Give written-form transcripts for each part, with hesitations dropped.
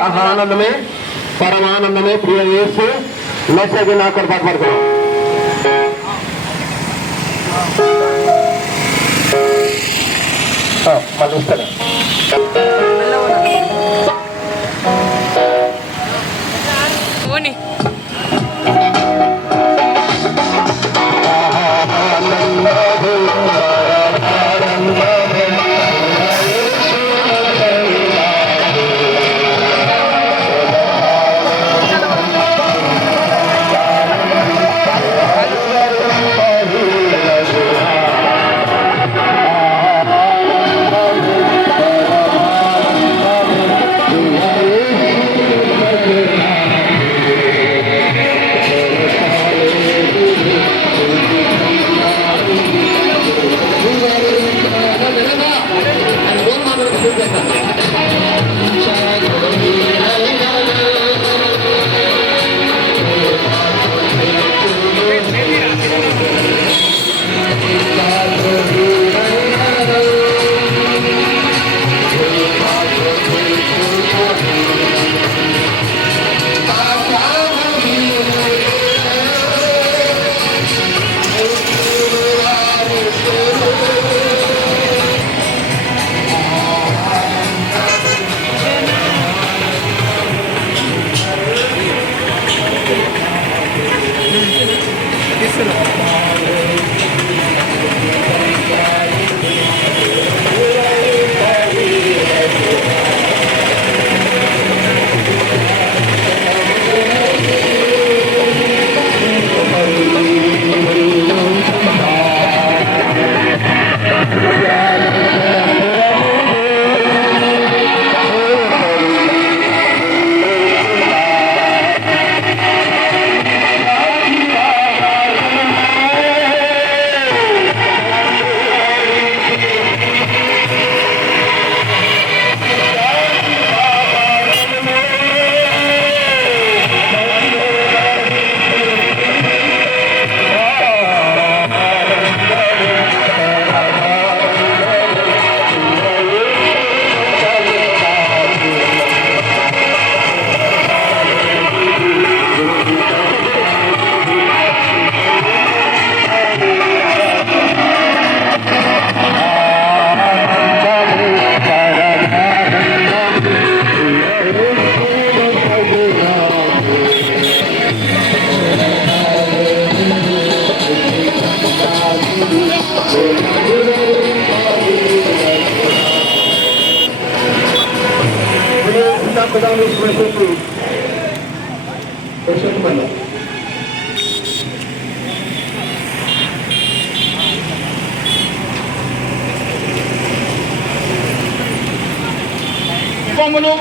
ఆనందమే పరమానందమే ప్రియ యేసు మెసేజ్ నాకు పడుకో మళ్ళీ ఇస్తాను.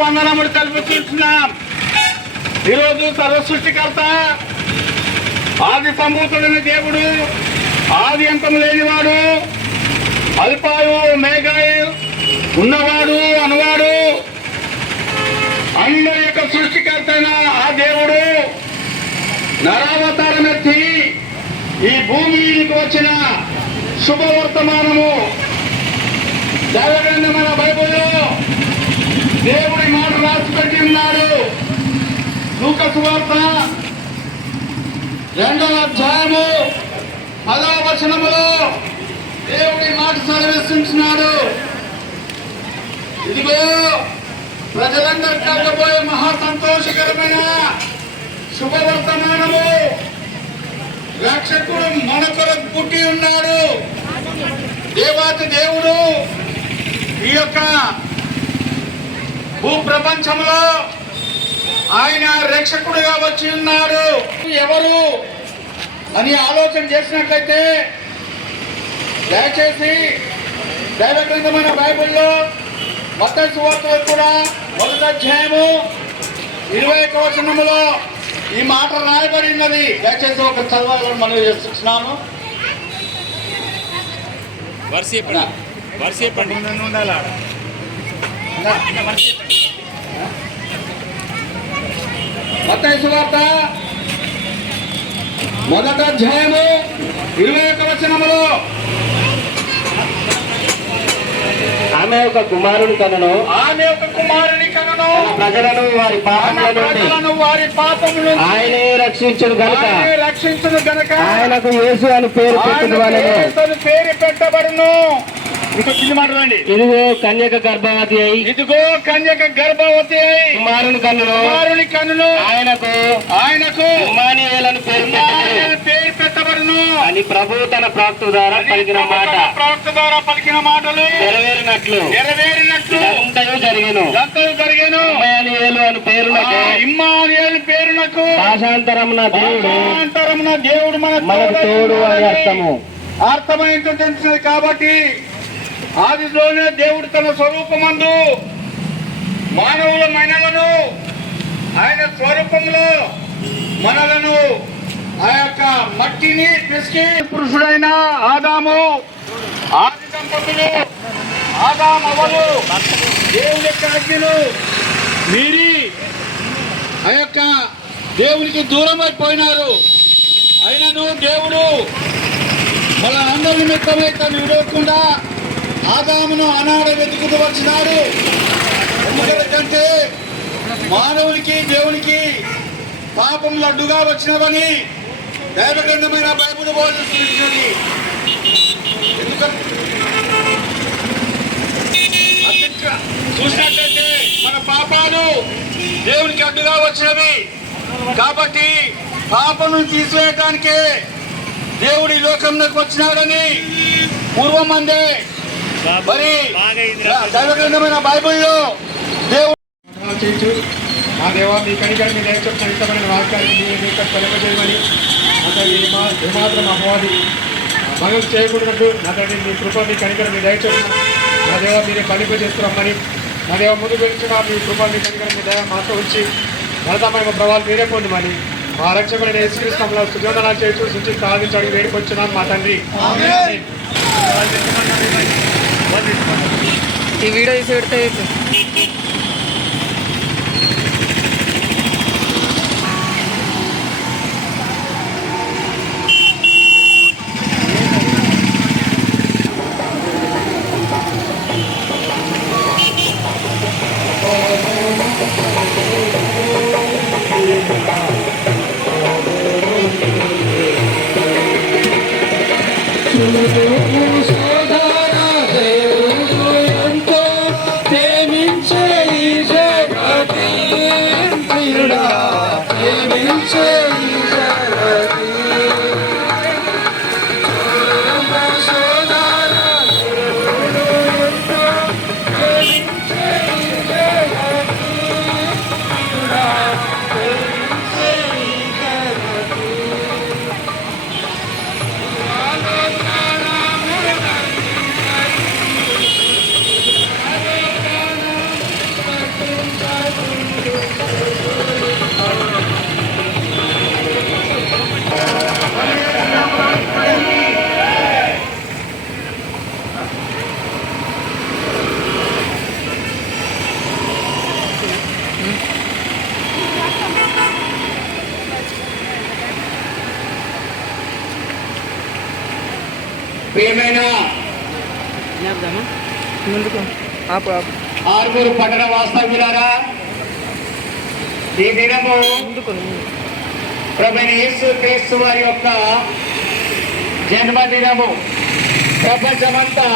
వందనములు కల్పిస్తున్నాం. ఈరోజు సర్వసృష్టికర్త ఆది సంభూతుడైన దేవుడు, ఆది అంతం లేనివాడు, అల్పాయు మేఘాయు, ఉన్నవాడు అనువాడు, అందరి యొక్క సృష్టికర్త అయిన ఆ దేవుడు నరావతారం ఎత్తి ఈ భూమికి వచ్చిన శుభవర్తమానము దైవగ్రంథమైన బైబిల్లో దేవుడి మాట రాసి పెట్టి ఉన్నాడు. లూకా సువార్త 2వ అధ్యాయము 10వ వచనములో దేవుడి మాట సెలవిస్తున్నాడు. ఇదిగో ప్రజలందరూ కలగబోయే మహా సంతోషకరమైన శుభవర్తమానము, రక్షకుడు మన కొరకు పుట్టి ఉన్నాడు. దేవాతి దేవుడు ఈ యొక్క భూ ప్రపంచంలో ఆయన రక్షకుడిగా వచ్చి ఉన్నాడు. ఎవరు అని ఆలోచన చేసినట్లయితే దయచేసి దైవ గ్రంథమైన బైబిల్లో మత్తయి సువార్తలో కూడా 1వ అధ్యాయము 21వ వచనములో ఈ మాట రాయబడినది. దయచేసి ఒక చదవాలని మనవి చేస్తున్నాను. మత్తయి సువార్త 1వ అధ్యాయము 21వ వచనములో ఆమె ఒక కుమారుని కనను పాపములను ప్రజలను వారి పాపముల నుండి ఆయనే రక్షించును గనుక గనక ఆయనకు యేసు అని పేరు పేరు పెట్టబడును. ఇంకా చిన్న మాట రండి. ఇదిగో కన్యక గర్భవతి అయి కుమారుని కన్నును ఆయనకు ఇమ్మానుయేలు పేరు పెట్టబడును అని ప్రభు తన ప్రవక్త ద్వారా పలికిన మాటలు నెరవేరినట్లు జరిగెను. ఇమ్మానుయేలు పేరునకు భాషాంతరమున దేవుడు మనకు తోడు అని అర్థము. అర్థమైందో తెలిసింది. కాబట్టి ఆదిలోనే దేవుడు తన స్వరూపమందు మానవుల మనలను ఆయన స్వరూపంలో మనలను ఆ యొక్క మట్టిని పిసికి పురుషుడైన ఆదాము ఆది దంపతులు ఆదామవ్వలు దేవుని యొక్క ఆజ్ఞలు మీరి ఆ యొక్క దేవునికి దూరం అయిపోయినారు. అయినను దేవుడు మన అందరి నిమిత్తమై తను విడవకుండా ఆదామును ఆనాడు వెతుకుతూ వచ్చినాడు. ఎందుకంటే మానవునికి దేవునికి పాపములు అడ్డుగా వచ్చినవని దైవ గ్రంథమైన బైబిల్ బోధిస్తుంది. ఎందుకంటే చూసినట్లయితే మన పాపాలు దేవునికి అడ్డుగా వచ్చినవి. కాబట్టి పాపను తీసివేయటానికే దేవుడి లోకంలోకి వచ్చినాడని పూర్వం అందే మరి దైవగ్రంథమైన బైబిల్లో దేవుడు మా దేవా మీ కనికరం మీ దయచొప్పున ఇష్టమైన వాక్యాన్ని కలగజేయమని అతని ఏమాత్రం అపవాది భంగం చేయకూడదు. అతని మీ కృప మీ కనికరం మీ దయచొప్పున మా దేవ మీరే పలింప చేస్తున్నామని మా దేవ ముందు పెంచిన మీ కృప మీ కనికరం మీ దయ మాతో ఉంచి ఘనతమైన ప్రభావాలు మీరే పొందమని మా రక్షకుడైన యేసుక్రీస్తులో సుజోదనాలు చేయొచ్చు సూచి సాధించడానికి వేడుకొచ్చున్నాను మా తండ్రి. ఈ వీడియో తీసి పెడితే ప్రియమైన ఆరుగురు పట్టణ వాస్తవ్యులారా, ఈ దినము ప్రభువైన యేసుక్రీస్తు వారి యొక్క జన్మదినము. ప్రపంచమంతా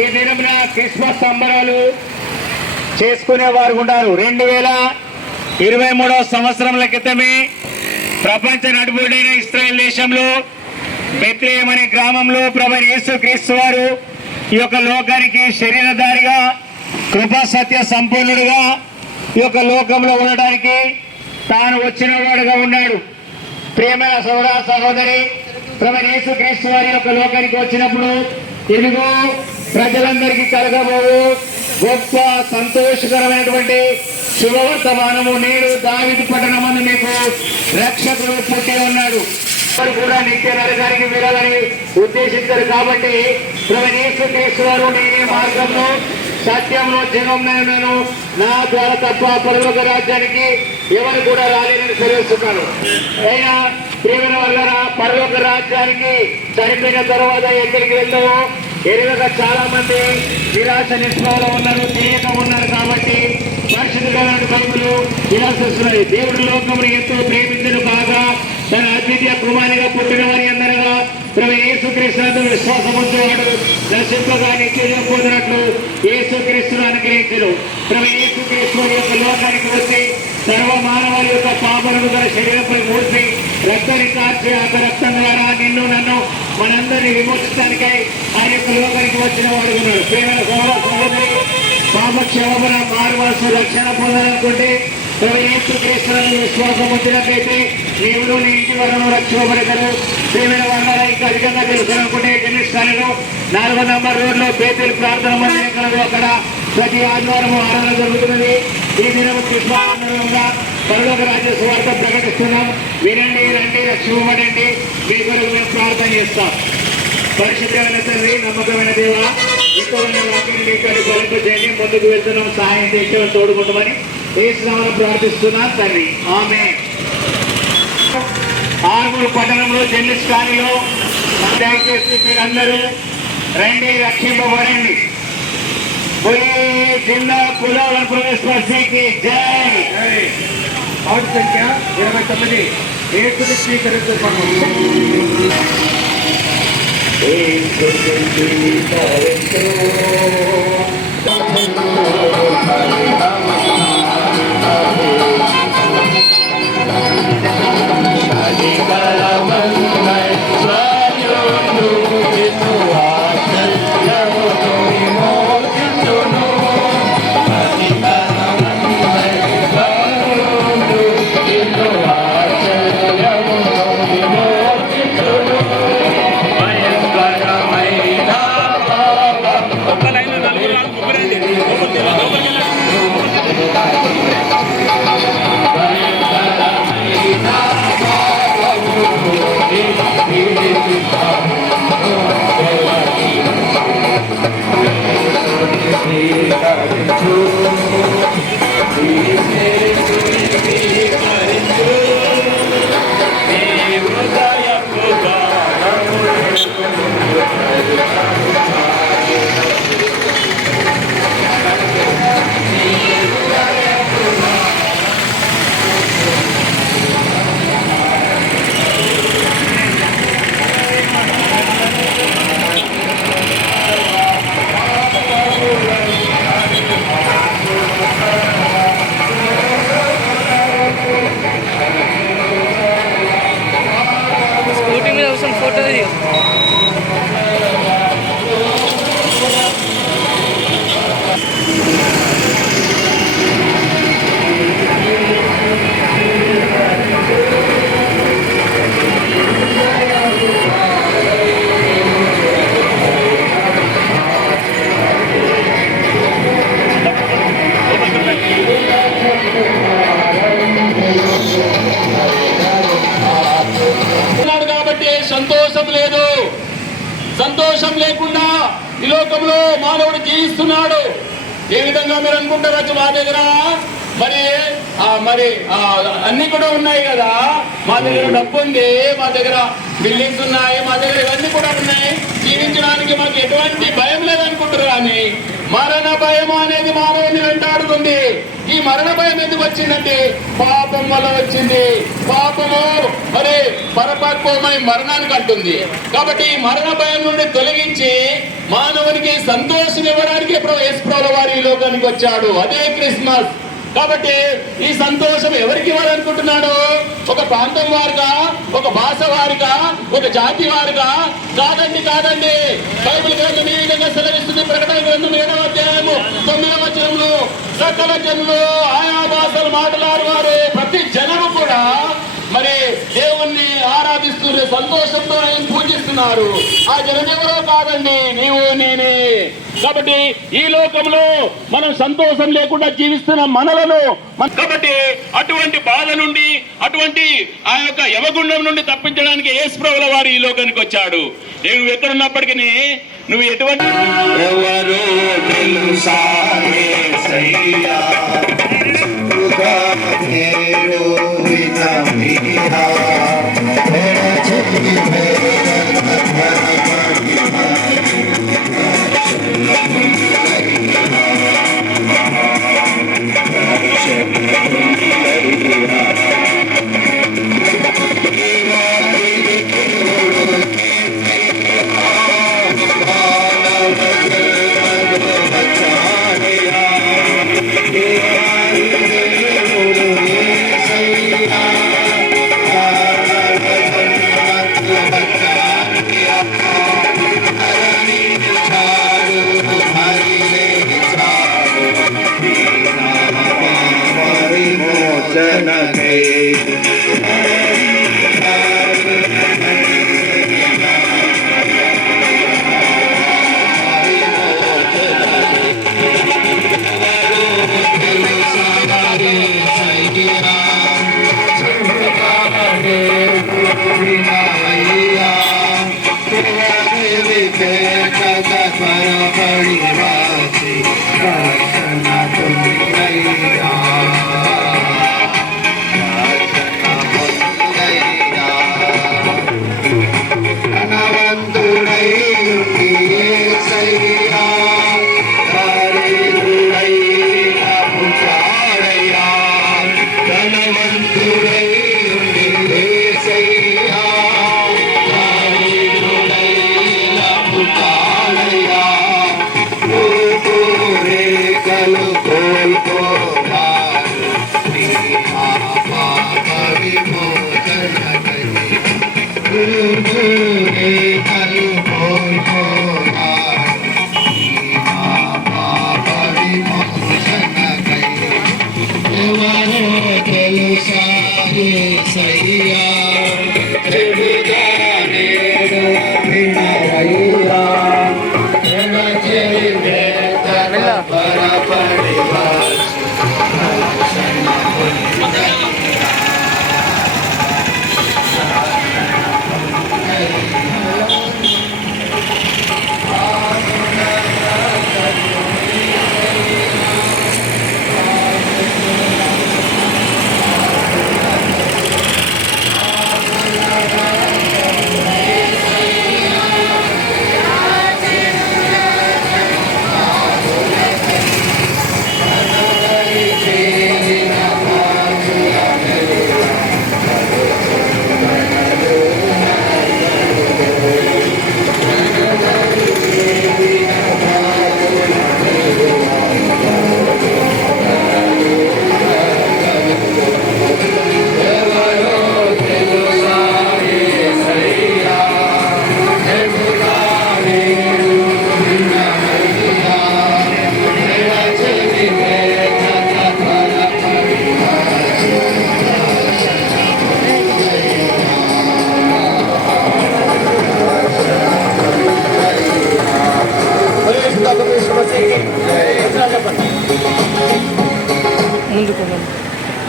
ఈ దినమున క్రిస్మస్ సంబరాలు చేసుకునేవారు ఉన్నారు. 2023 సంవత్సరముల క్రితమే ప్రపంచ నడుబుడైన ఇశ్రాయేల్ దేశంలో బెత్లెహేము అనే గ్రామంలో ప్రభువైన యేసుక్రీస్తు వారు ఈ యొక్క లోకానికి శరీరధారిగా కృపా సత్య సంపూర్ణుడుగా ఈ యొక్క లోకంలో ఉండడానికి తాను వచ్చిన వాడుగా ఉన్నాడు. ప్రియమైన సోదర సహోదరి, ప్రభువైన యేసుక్రీస్తు వారి యొక్క లోకానికి వచ్చినప్పుడు ఇదిగో ప్రజలందరికీ కలగబోవు గొప్ప సంతోషకరమైనటువంటి శుభవర్తమానము, నేడు దావీదు పట్టణమందు మీకు రక్షకుడు పుట్టి ఉన్నాడు. కూడా నిత్య నరకానికి వీరాలని ఉద్దేశించారు. కాబట్టి ప్రభువైన యేసుక్రీస్తు వారు నేనే మార్గంలో సత్యంలో జీవంలో నా ద్వారా తప్ప పరలోక రాజ్యానికి ఎవరు కూడా రాలేదని సెలవుస్తున్నాడు. అయినా ప్రియమైన వల్ల పరలోక రాజ్యానికి చనిపోయిన తర్వాత ఎక్కడికి వెళ్తామో ఎరుగక చాలా మంది నిరాశ నిస్పృహలో ఉన్నారు, చేయక ఉన్నారు. కాబట్టి పరిశుద్ధమైన బైబిలు ఇలా చూస్తున్నది. దేవుడు లోకమును ఎంతో ప్రేమించను కాగా తన అద్వితీయ కుమారునిగా పుట్టిన వారి అందరగా ప్రభు యేసుక్రీస్తు విశ్వాసం ఉంచేవాడు నశింపగా నిత్యం పొందినట్లు యేసుక్రీస్తును అనుగ్రహించను. ప్రభు యేసుక్రీస్తు యొక్క లోకానికి వచ్చి సర్వ మానవాళి యొక్క పాపలను తన శరీరంపై మూసి రక్తాన్ని కార్చి ఆ రక్తం ద్వారా నిన్ను నన్ను మనందరినీ విమోచించడానికై ఆయన యొక్క లోకానికి వచ్చిన వాడు ఉన్నాడు. ప్రేమ సహోదరి పాప క్షేమమున మారువాసు రక్షణ పొందాలనుకుంటే యేసుక్రీస్తులను విశ్వాసం వచ్చినట్లయితే నీవును నీ ఇంటి వరకు రక్షించబడతారు. ప్రేమైన వాళ్ళ ఇంకా అధికంగా తెలుసుకోవాలనుకుంటే జన్మిస్థానంలో 4వ నంబర్ రోడ్లో బేతేలు ప్రార్థన మందిరం కలదు. అక్కడ ప్రతి ఆదివారం ఆరాధన జరుగుతున్నది. ఈ దినం కృష్ణాంగా పరలోక రాజ్య సువార్త ప్రకటిస్తున్నాం. వినండి, రండి, రక్షించబడండి. మీ కొరకు మేము ప్రార్థన చేస్తాం. పరిశుద్ధమైన తండ్రి, నమ్మకమైన దేవ, ఎక్కువైన వాక్యాన్ని ఇక్కడ ఫలింపజేయండి. ముందుకు వెళ్తున్నాం, సహాయం చేసే తోడుకుంటామని యేసునామమున ప్రార్థిస్తున్నాం తండ్రి, ఆమేన్. ఆర్మూరు పట్టణంలో జర్నలిస్ట్ కాలనీలో దయచేసి మీరందరూ రండి, రక్షింపబడండి. జిల్లా కులాల ప్రవేశకి జై. అవుట్ సంఖ్య 29 ఏసుని స్వీకరించుకున్నాము. फोटो दियो। సంతోషం లేదు. సంతోషం లేకుండా ఈ లోకంలో మానవుడు జీవిస్తున్నాడు. ఏ విధంగా మీరు అనుకుంటారు? మా దగ్గర మరి అన్ని కూడా ఉన్నాయి కదా, మా దగ్గర డబ్బు ఉంది, మా దగ్గర బిల్డింగ్స్ ఉన్నాయి, మా దగ్గర ఇవన్నీ కూడా ఉన్నాయి, జీవించడానికి మాకు ఎటువంటి భయం లేదనుకుంటారు. కానీ మరణ భయం అనేది మానవుని వెంటాడుతుంది. ఈ మరణ భయం ఎందుకు వచ్చిందంటే పాపం వల్ల వచ్చింది. పాపము మరి పరపక్వమై మరణానికి అంటుంది. కాబట్టి ఈ మరణ భయం నుండి తొలగించి మానవునికి సంతోషం ఇవ్వడానికి యేసుప్రభుల వారు ఈ లోకానికి వచ్చాడు. అదే క్రిస్మస్. కాబట్టి ఈ సంతోషం ఎవరికి ఇవ్వాలనుకుంటున్నాడు? ఒక ప్రాంతం వారుగా, ఒక భాష వారుగా, ఒక జాతి వారుగా కాదండి. బైబిల్ గ్రంథం ఈ విధంగా సెలవిస్తుంది. ప్రకటన గ్రంథం 7వ అధ్యాయము 9వ వచనంలో సకల జనులు, ఆయా భాషలు మాట్లాడేవారు, ప్రతి జనము కూడా మరి దేవుణ్ణి ఆరాధిస్తున్న సంతోషంతో ఆయన పూజిస్తున్నారు. ఆ జనమెవరో కాదండి, నీవు నేనే. కాబట్టి ఈ లోకంలో మనం సంతోషం లేకుండా జీవిస్తున్న మనలను, కాబట్టి అటువంటి బాధ నుండి, అటువంటి ఆ యొక్క యవగుండం నుండి తప్పించడానికి యేసుప్రభుల వారు ఈ లోకానికి వచ్చాడు. నువ్వు ఎక్కడున్నప్పటికీ నువ్వు ఎటువంటి ఎవరు తెలుసా యేసయ్యా విమోచనకై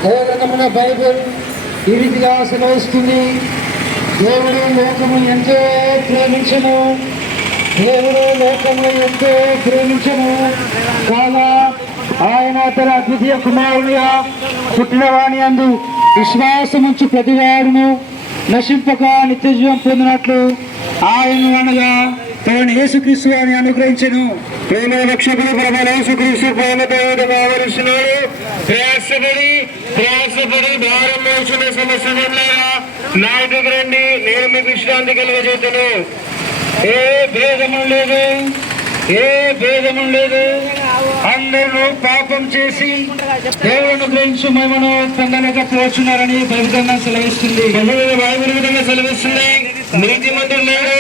దైవగ్రంథమున బైబిల్ ఈ రీతిగా సెలవిస్తుంది. దేవుడు లోకము ఎంతో ప్రేమించను, దేవుడు లోకము ఎంతో ప్రేమించను కాగా ఆయన తన అద్వితీయ కుమారునిగా పుట్టినవాని అందు విశ్వాసముంచు ప్రతివాడును నశింపక నిత్య జీవం పొందినట్లు ఆయన అనగా తన యేసుక్రీస్తు అని అనుగ్రహించను. ప్రేమ రక్షకుడు ప్రభు యేసుక్రీస్తు ప్రేమతో ఆవరిస్తున్నాడు. ప్రయాసపడి భారం మోసిన సమస్యలారా నా దగ్గర రండి, నేను మీకు విశ్రాంతి కలిగజేతును. ఏ భేదము లేదు, ఏ భేదము లేదు. అందరూ పాపం చేసి దేవుని గ్రహించు మహిమను పొందలేకపోతున్నారని బైబిల్ సెలవిస్తుంది. బైబిల్ విధంగా సెలవిస్తుంది. నీతిమంతులు లేరు,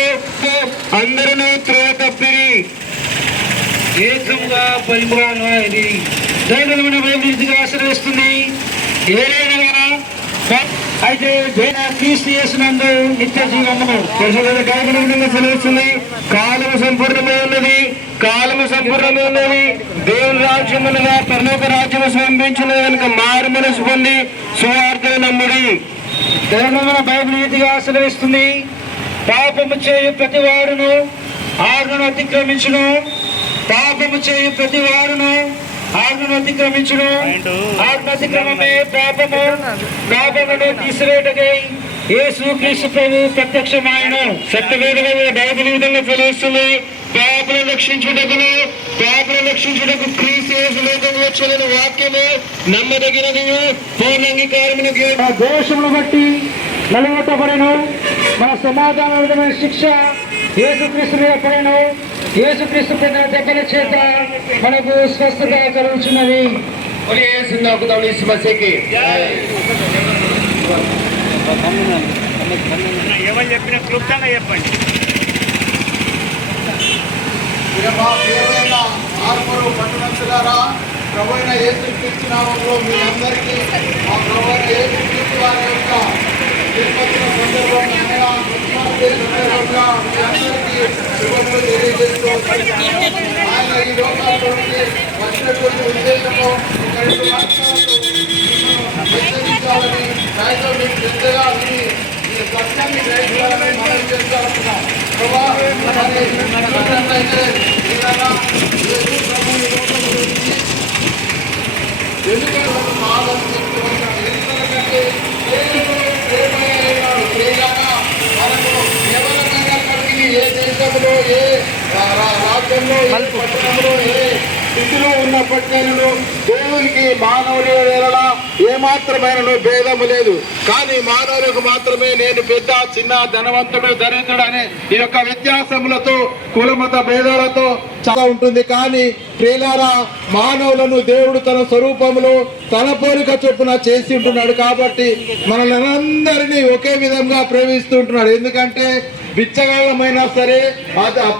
అందరూ త్రోవ తప్పిరి, ఏకంగా పరిమాణ ఇది దైవమైన బైబిల్ ఆశ్రయిస్తుంది. ఏదైనా అయితే క్రీస్తు యేసునందు నిత్య జీవము సెలవుస్తుంది. కాలము సంపూర్ణమై ఉన్నది, కాలము సంపూర్ణమై ఉన్నది. దేవుని రాజ్యములుగా పరలోక రాజ్యము సమర్పించినది కనుక మారు మనసు పొంది సువార్తను నమ్ముడి. దేవుని బైబిల్ నీతిగా సెలవిస్తుంది. పాపము చేయు ప్రతి వాడును ఆజ్ఞను అతిక్రమించును, పాపము చేయు ప్రతి వాడును ఆజ్ఞను అతిక్రమించును. ఆజ్ఞ అతిక్రమమే పాపము. పాపమును తీసివేటకై యేసుక్రీస్తు ప్రభు ప్రత్యక్షమాయను. సత్యవేదమైన బైబిల్ విధంగా సెలవిస్తుంది. పాపను రక్షించుటకును, పాపను రక్షించుటకు క్రీస్తు యేసు లోకంలో వచ్చిన వాక్యము నమ్మదగినది, పూర్ణ అంగీకారమునకు దోషమును బట్టి నలుగొట్టబడెను. మన సమాధాన విధమైన శిక్ష యేసుక్రీస్తు మీద పడెను. యేసుక్రీస్తు పొందిన దెబ్బల చేత మనకు స్వస్థత కలుగుతున్నది. ఎవరు చెప్పిన క్లుప్తంగా చెప్పండి. పట్టణస్తులారా, ప్రభువైన యేసుక్రీస్తు నామములో మీ అందరికీ మా ముఖంగా మీ అందరికీ శుభములు తెలియజేస్తూ ఆయన ఈ లోకాల్లోకి వచ్చినటువంటి ఉద్దేశము రెండు రాష్ట్రాలకు హెచ్చరించాలని నాయకులు మీకు పెద్దగా విని ఈ సత్యాన్ని గ్రహించాలని మనం చేస్తామనుకున్నాం. మరి చూసినట్లయితే ఏదైనా ప్రభు ఈ లోకం గురించి ఎన్నికలకు మాదని చెప్తూ ఉన్నాడు. ఎందుకంటే మనకు ఎవరికైనా కలిగి ఏ దేశంలో ఏ రాజ్యంలో ఏ పట్టణంలో ఏ స్థితిలో ఉన్నప్పటికైనా దేవునికి మానవుని వేళ ఏమాత్రమైన భేదము లేదు. కానీ మానవులకు మాత్రమే నేను పెద్ద చిన్న ధనవంతుడు దరిద్రుడు అనే ఈ యొక్క వ్యత్యాసములతో కులమత భేదాలతో చాలా ఉంటుంది. కానీ ప్రియులారా, మానవులను దేవుడు తన స్వరూపంలో తన పోలిక చొప్పున చేసి ఉంటున్నాడు. కాబట్టి మనల్ని అందరినీ ఒకే విధంగా ప్రేమిస్తుంటున్నాడు. ఎందుకంటే బిచ్చగాళ్ళమైనా సరే,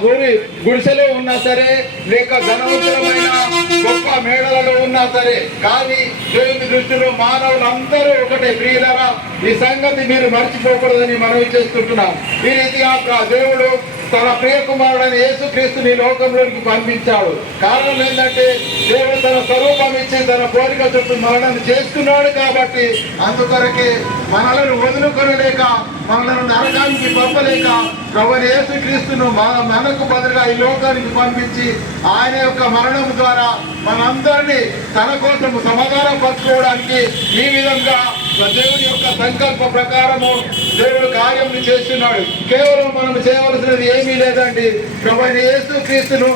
పూరి గుడిసెలో ఉన్నా సరే, లేక ధనవంతులమైన గొప్ప మేడలలో ఉన్నా సరే, కానీ దేవుని దృష్టిలో మానవులందరూ ఒకటే. ప్రియులారా, ఈ సంగతి మీరు మర్చిపోకూడదని మనవి చేస్తుంటున్నాం. ఈ రీతిగా దేవుడు తన ప్రియ కుమారుడైన యేసుక్రీస్తుని లోకంలోకి పంపించాడు. కారణం ఏంటంటే దేవుడు తన స్వరూపం ఇచ్చి తన పోలిక చుట్టూ మనలను చేస్తున్నాడు. కాబట్టి అందుకొరకే మనలను వదులుకొనలేక, మనలను నరకానికి పంపలేక ప్రభువైన యేసుక్రీస్తును మనకు బదులుగా ఈ లోకానికి పంపించి ఆయన యొక్క మరణం ద్వారా మనందరినీ తన కోసం సమాధానం పరచుకోవడానికి ఈ విధంగా దేవుని యొక్క సంకల్ప ప్రకారము దేవుడు కార్యం చేస్తున్నాడు. కేవలం మనం చేయవలసినది ఏమీ లేదండి. ప్రభువైన యేసుక్రీస్తును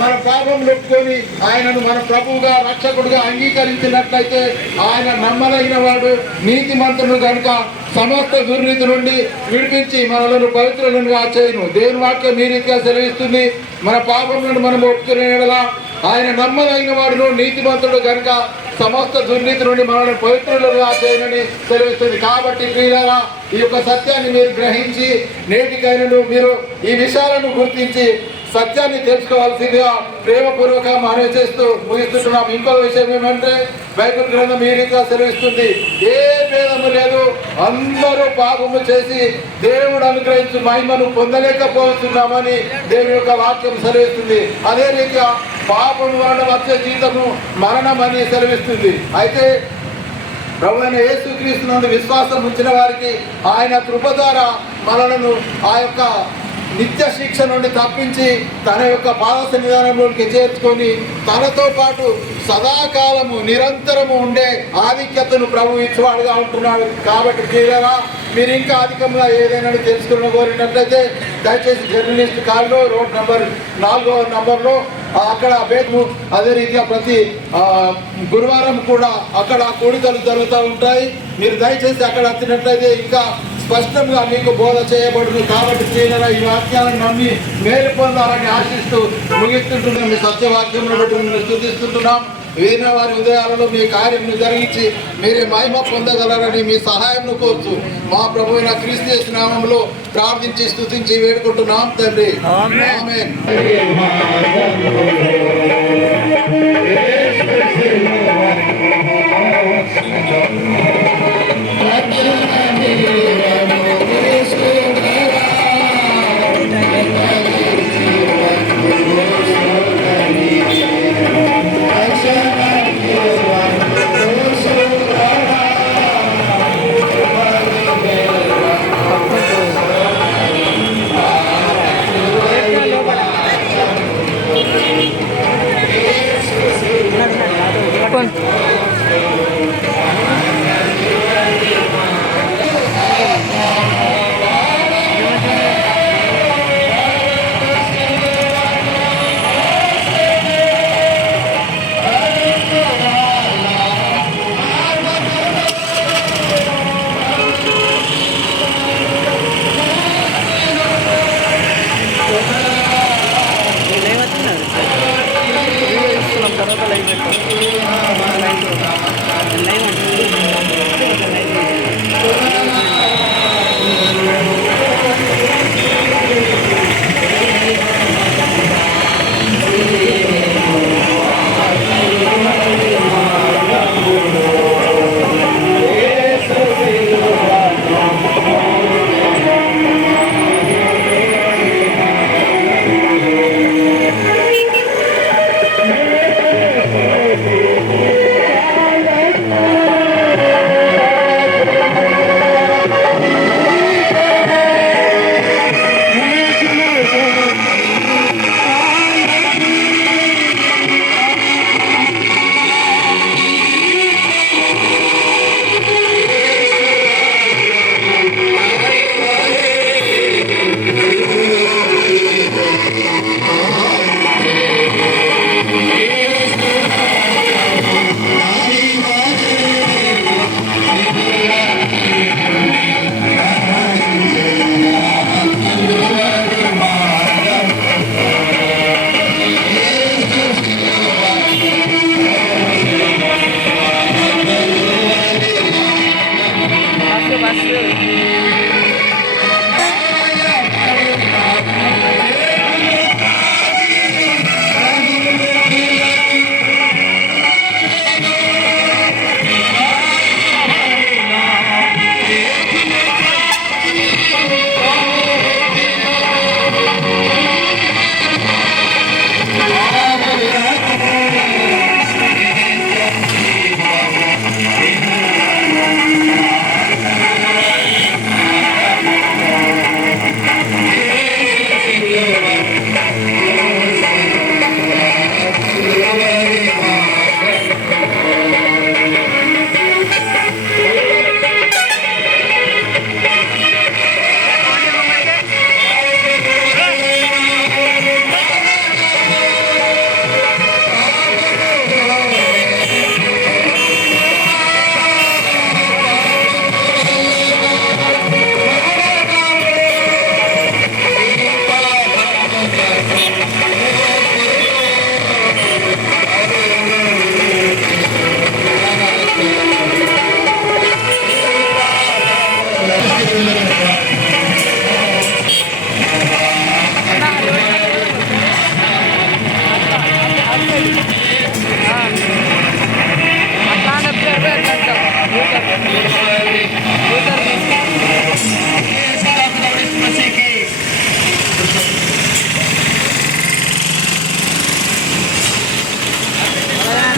మన పాపం ఒప్పుకొని ఆయనను మన ప్రభువుగా రక్షకుడుగా అంగీకరించినట్లయితే ఆయన నమ్మదగిన వాడు, నీతిమంతుడు కనుక సమస్త దుర్నీతి నుండి విడిపించి మనలను పవిత్రులుగా చేయను. దేవుని వాక్యం ఈ రీతిగా సెలవిస్తుంది. మన పాపం నుండి మనం ఒప్పుకునే యెడల ఆయన నమ్మదగిన వాడును, నీతిమంతుడు కనుక సమస్త దుర్నీతి నుండి మనల్ని పవిత్రులుగా చేయనని సెలవిస్తుంది. కాబట్టి ప్రియులారా, ఈ యొక్క సత్యాన్ని మీరు గ్రహించి నేటికైనా మీరు ఈ విషయాలను గుర్తించి సత్యాన్ని తెలుసుకోవాల్సిందిగా ప్రేమపూర్వక మనవి చేస్తూ ముగిస్తున్నాం. ఇంకో విషయం ఏమంటే బైబిల్ గ్రంథం ఈ రీతిగా సెలవిస్తుంది, ఏ భేదము లేదు, అందరూ పాపము చేసి దేవుడు అనుగ్రహించు మహిమను పొందలేకపోతున్నామని దేవుని యొక్క వాక్యం సెలవిస్తుంది. అదే రీతిగా పాపం వలన వచ్చే జీతము మరణం అని సెలవిస్తుంది. అయితే ప్రభువైన యేసుక్రీస్తునందు విశ్వాసం ఉంచిన వారికి ఆయన కృప ద్వారా మనలను ఆ యొక్క నిత్య శిక్ష నుండి తప్పించి తన యొక్క పాద సన్నిధానంలోకి చేర్చుకొని తనతో పాటు సదాకాలము నిరంతరము ఉండే ఆధిక్యతను ప్రభు ఇచ్చేవాడుగా ఉంటున్నాడు. కాబట్టి ప్రియులారా, మీరు ఇంకా అధికంగా ఏదైనా తెలుసుకున్న కోరినట్లయితే దయచేసి జర్నలిస్ట్ కాల్లో రోడ్ నంబర్ 4వ నంబర్లో అక్కడ భేదము, అదే రీతిగా ప్రతి గురువారం కూడా అక్కడ కూడికలు జరుగుతూ ఉంటాయి. మీరు దయచేసి అక్కడ వచ్చినట్లయితే ఇంకా స్పష్టంగా మీకు బోధ చేయబడుతుంది. కాబట్టి ప్రియులారా, ఈ వాక్యాలను నమ్మి మేలు పొందాలని ఆశిస్తూ ముగిస్తుంటున్నాం. మీ సత్యవాక్యంలో బట్టి మిమ్మల్ని స్తుతిస్తుంటున్నాం. విన్న వారి ఉదయాలలో మీ కార్యం జరిగించి మీరే మహిమ పొందగలరని మీ సహాయం కోరుతూ మా ప్రభువైన క్రీస్తు యేసు నామములో ప్రార్థించి స్తుతించి వేడుకుంటున్నాం తండ్రి. ఆమేన్.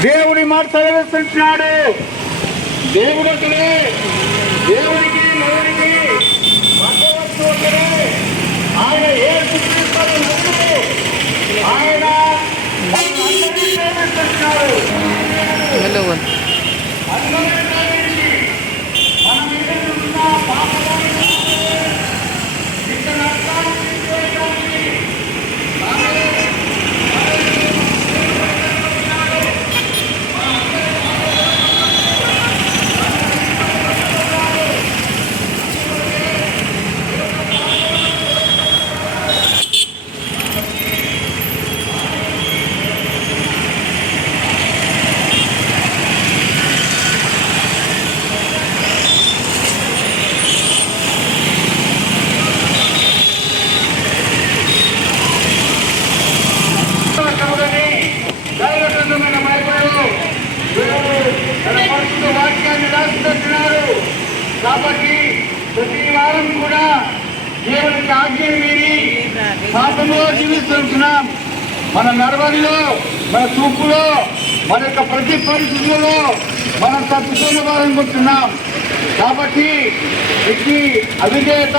దేవుడి మాట సెలవిస్తున్నాడు. దేవుడు ఒకడే, దేవుడికి దేవుడికి మధ్యవర్తి ఒకడే. ఆయన యేసుక్రీస్తును నమ్ముతూ ఆయన మనందరినీ ప్రేమిస్తున్నాడు. అందరినీ ప్రేమించి మన మీద ఉన్న పాపదాన్ని ఇంత నష్టాన్ని తీసివేయడానికి వాక్యాన్ని రాసిపెట్టినారు. కాబట్టి ప్రతి వారం కూడా దేవునికి ఆజ్ఞ మీరి పాపంలో జీవిస్తున్నాం. మన నడవడిలో, మన చూపులో, మన యొక్క ప్రతి పరిస్థితుల్లో మనం తప్పుతున్న వారం ఉంటున్నాం. కాబట్టి ఇచ్చి అవిధేయత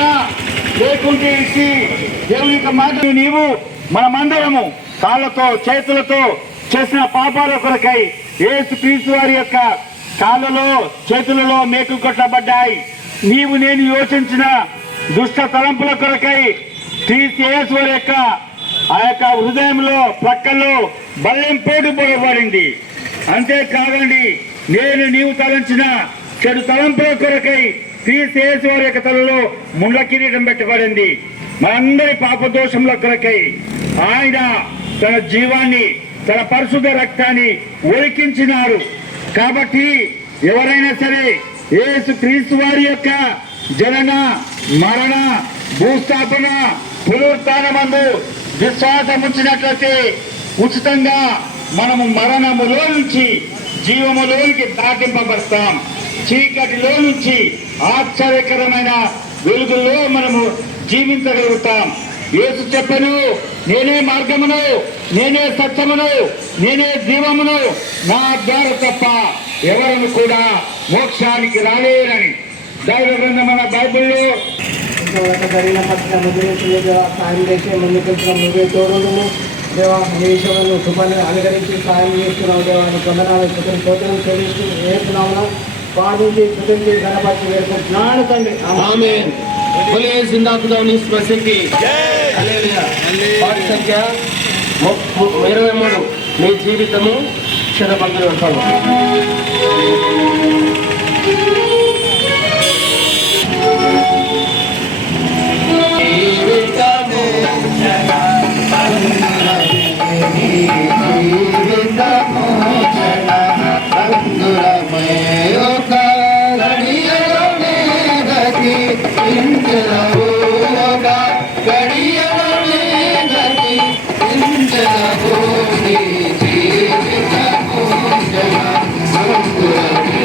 లేకుంటే ఇచ్చి దేవుని యొక్క మాట నీవు మనమందరము కాళ్ళతో చేతులతో చేసిన పాపాల కొరకై యేసుక్రీస్తు వారి యొక్క కాళ్ళలో చేతులలో మేకులు కొట్టబడ్డాయి. నీవు నేను యోచించిన దుష్ట తలంపుల కొరకై క్రీస్తు యేసు వారి యొక్క ఆ యొక్క హృదయంలో ప్రక్కల్లో బల్లెంపోటు పొడబడింది. అంతేకాదండి, నేను నీవు తలంచిన చెడు తలంపుల కొరకై క్రీస్తు యేసు వారి యొక్క తలలో ముండ్ల కిరీటం పెట్టబడింది. మనందరి పాపదోషముల కొరకై ఆయన తన జీవాన్ని, తన పరిశుద్ధ రక్తాన్ని ఒలికించినారు. కాబట్టి ఎవరైనా సరే యేసు క్రీస్తు వారి యొక్క జనన, మరణ, భూస్థాపన, పునరుత్థానమందు విశ్వాసం ఉంచినట్లయితే ఉచితంగా మనము మరణములో నుంచి జీవములోనికి దాటింపబడతాం. చీకటిలో నుంచి ఆశ్చర్యకరమైన వెలుగుల్లో మనము జీవించగలుగుతాం. యేసు చెప్పను, నేనే మార్గమును, నేనే సత్యమును, నేనే జీవమును, నా ద్వారా తప్ప ఎవరు కూడా మోక్షానికి రాలేరని దైవ గ్రంథమైన బైబిల్లో జరిగిన పట్ల సాయం చేసే ముందుకు నువ్వే తోడును దేవా. ఈ విషయంలో శుభాన్ని అనుగరించి సాయం చేస్తున్నావు దేవాన్ని కొందనాలు స్తోత్రం చెల్లిస్తూ వేస్తున్నాము. పాటించి స్తుతించి గణపతి వేసుకుంటున్నాను తండ్రి. ఆమేన్. बोले जिंदा खुदा उन्नीस मसीह की హల్లెలూయా. పాఠ సంఖ్య 23. మీ జీవితము క్షణభంగులు ఉంటాము. Thank you.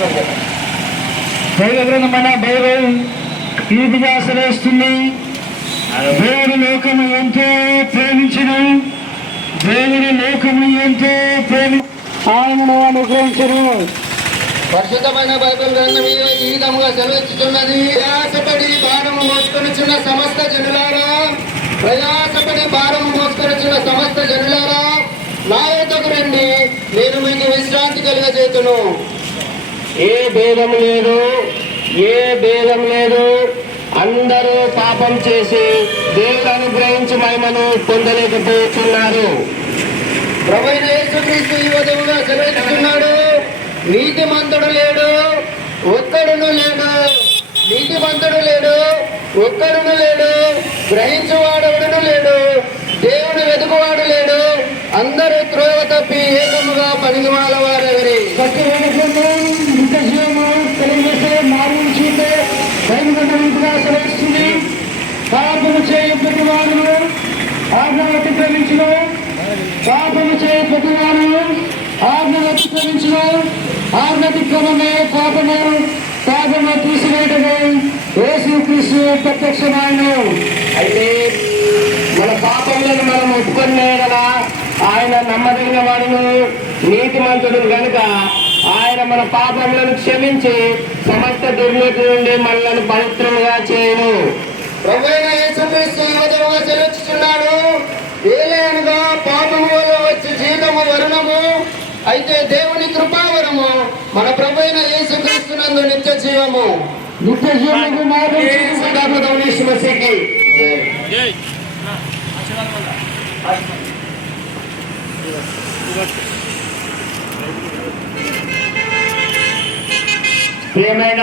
దైవ గ్రంథమైన బైబిల్ ఈ విధంగా సెలవిస్తుంది. దేవుడు లోకము ఎంతో ప్రేమించిన, దేవుడు లోకము ఎంతో ఆయనను అనుగ్రహించను. పరిశుద్ధమైన బైబిల్ గ్రంథం ఈ విధముగా సెలవిస్తున్నది. ప్రయాసపడి భారము మోసుకొనిచున్న సమస్త జనులారా, ప్రయాసపడి భారము మోసుకొనిచున్న సమస్త జనులారా, నా యొద్దకు రండి, నేను మీకు విశ్రాంతి కలుగజేతును. ఏ భేదం లేదు, అందరూ పాపం చేసి దేవుడు అనుగ్రహించి మహిమను పొందలేకపోతున్నారు. ప్రభువైన యేసుక్రీస్తు ఈ విధముగా సెలవిస్తున్నాడు. నీతిమంతుడు లేడు, ఒక్కడును లేడు. నీతిమంతుడు లేడు, ఒక్కడును లేడు. గ్రహించువాడెవడును లేడు. దేవుడు వెతుకువాడు లేడు. అందరూ త్రోవ తప్పి ఏకముగా పనికిమాల వారెవరి. సత్యమైన గ్రంథం నిత్యజీవము తెలియజేసే మార్గంతో దైవగ్రంథంగా సెలవిస్తుంది. పాపము చేయ ప్రతి వాడును ఆజ్ఞను అతిక్రమించును, పాపము చేయ ప్రతి వాడును ఆజ్ఞను అతిక్రమించును. ఆజ్ఞాతిక్రమమే పాపము, పాపము తీసివేయటమే యేసుక్రీస్తు ప్రత్యక్షమైన. అయితే మన పాపములను మనం ఒప్పుకునే కదా ఆయన నమ్మదగిన వాడును, నీతిమంతుడు కనుక ఆయన మన పాపములను క్షమించి సమస్త దుర్నీతి నుండి మనలను పవిత్రముగా చేయను. ప్రభువైన యేసుక్రీస్తు ఈ విధముగా సెలవిస్తున్నాడు. ఏలయనగా పాపము వల్ల వచ్చే జీతము వరుణము, అయితే దేవుని కృపావరము మన ప్రభువైన యేసుక్రీస్తునందు నిత్య జీవము. నిత్య జీవముకు మార్గం మసీకి ప్రియమైన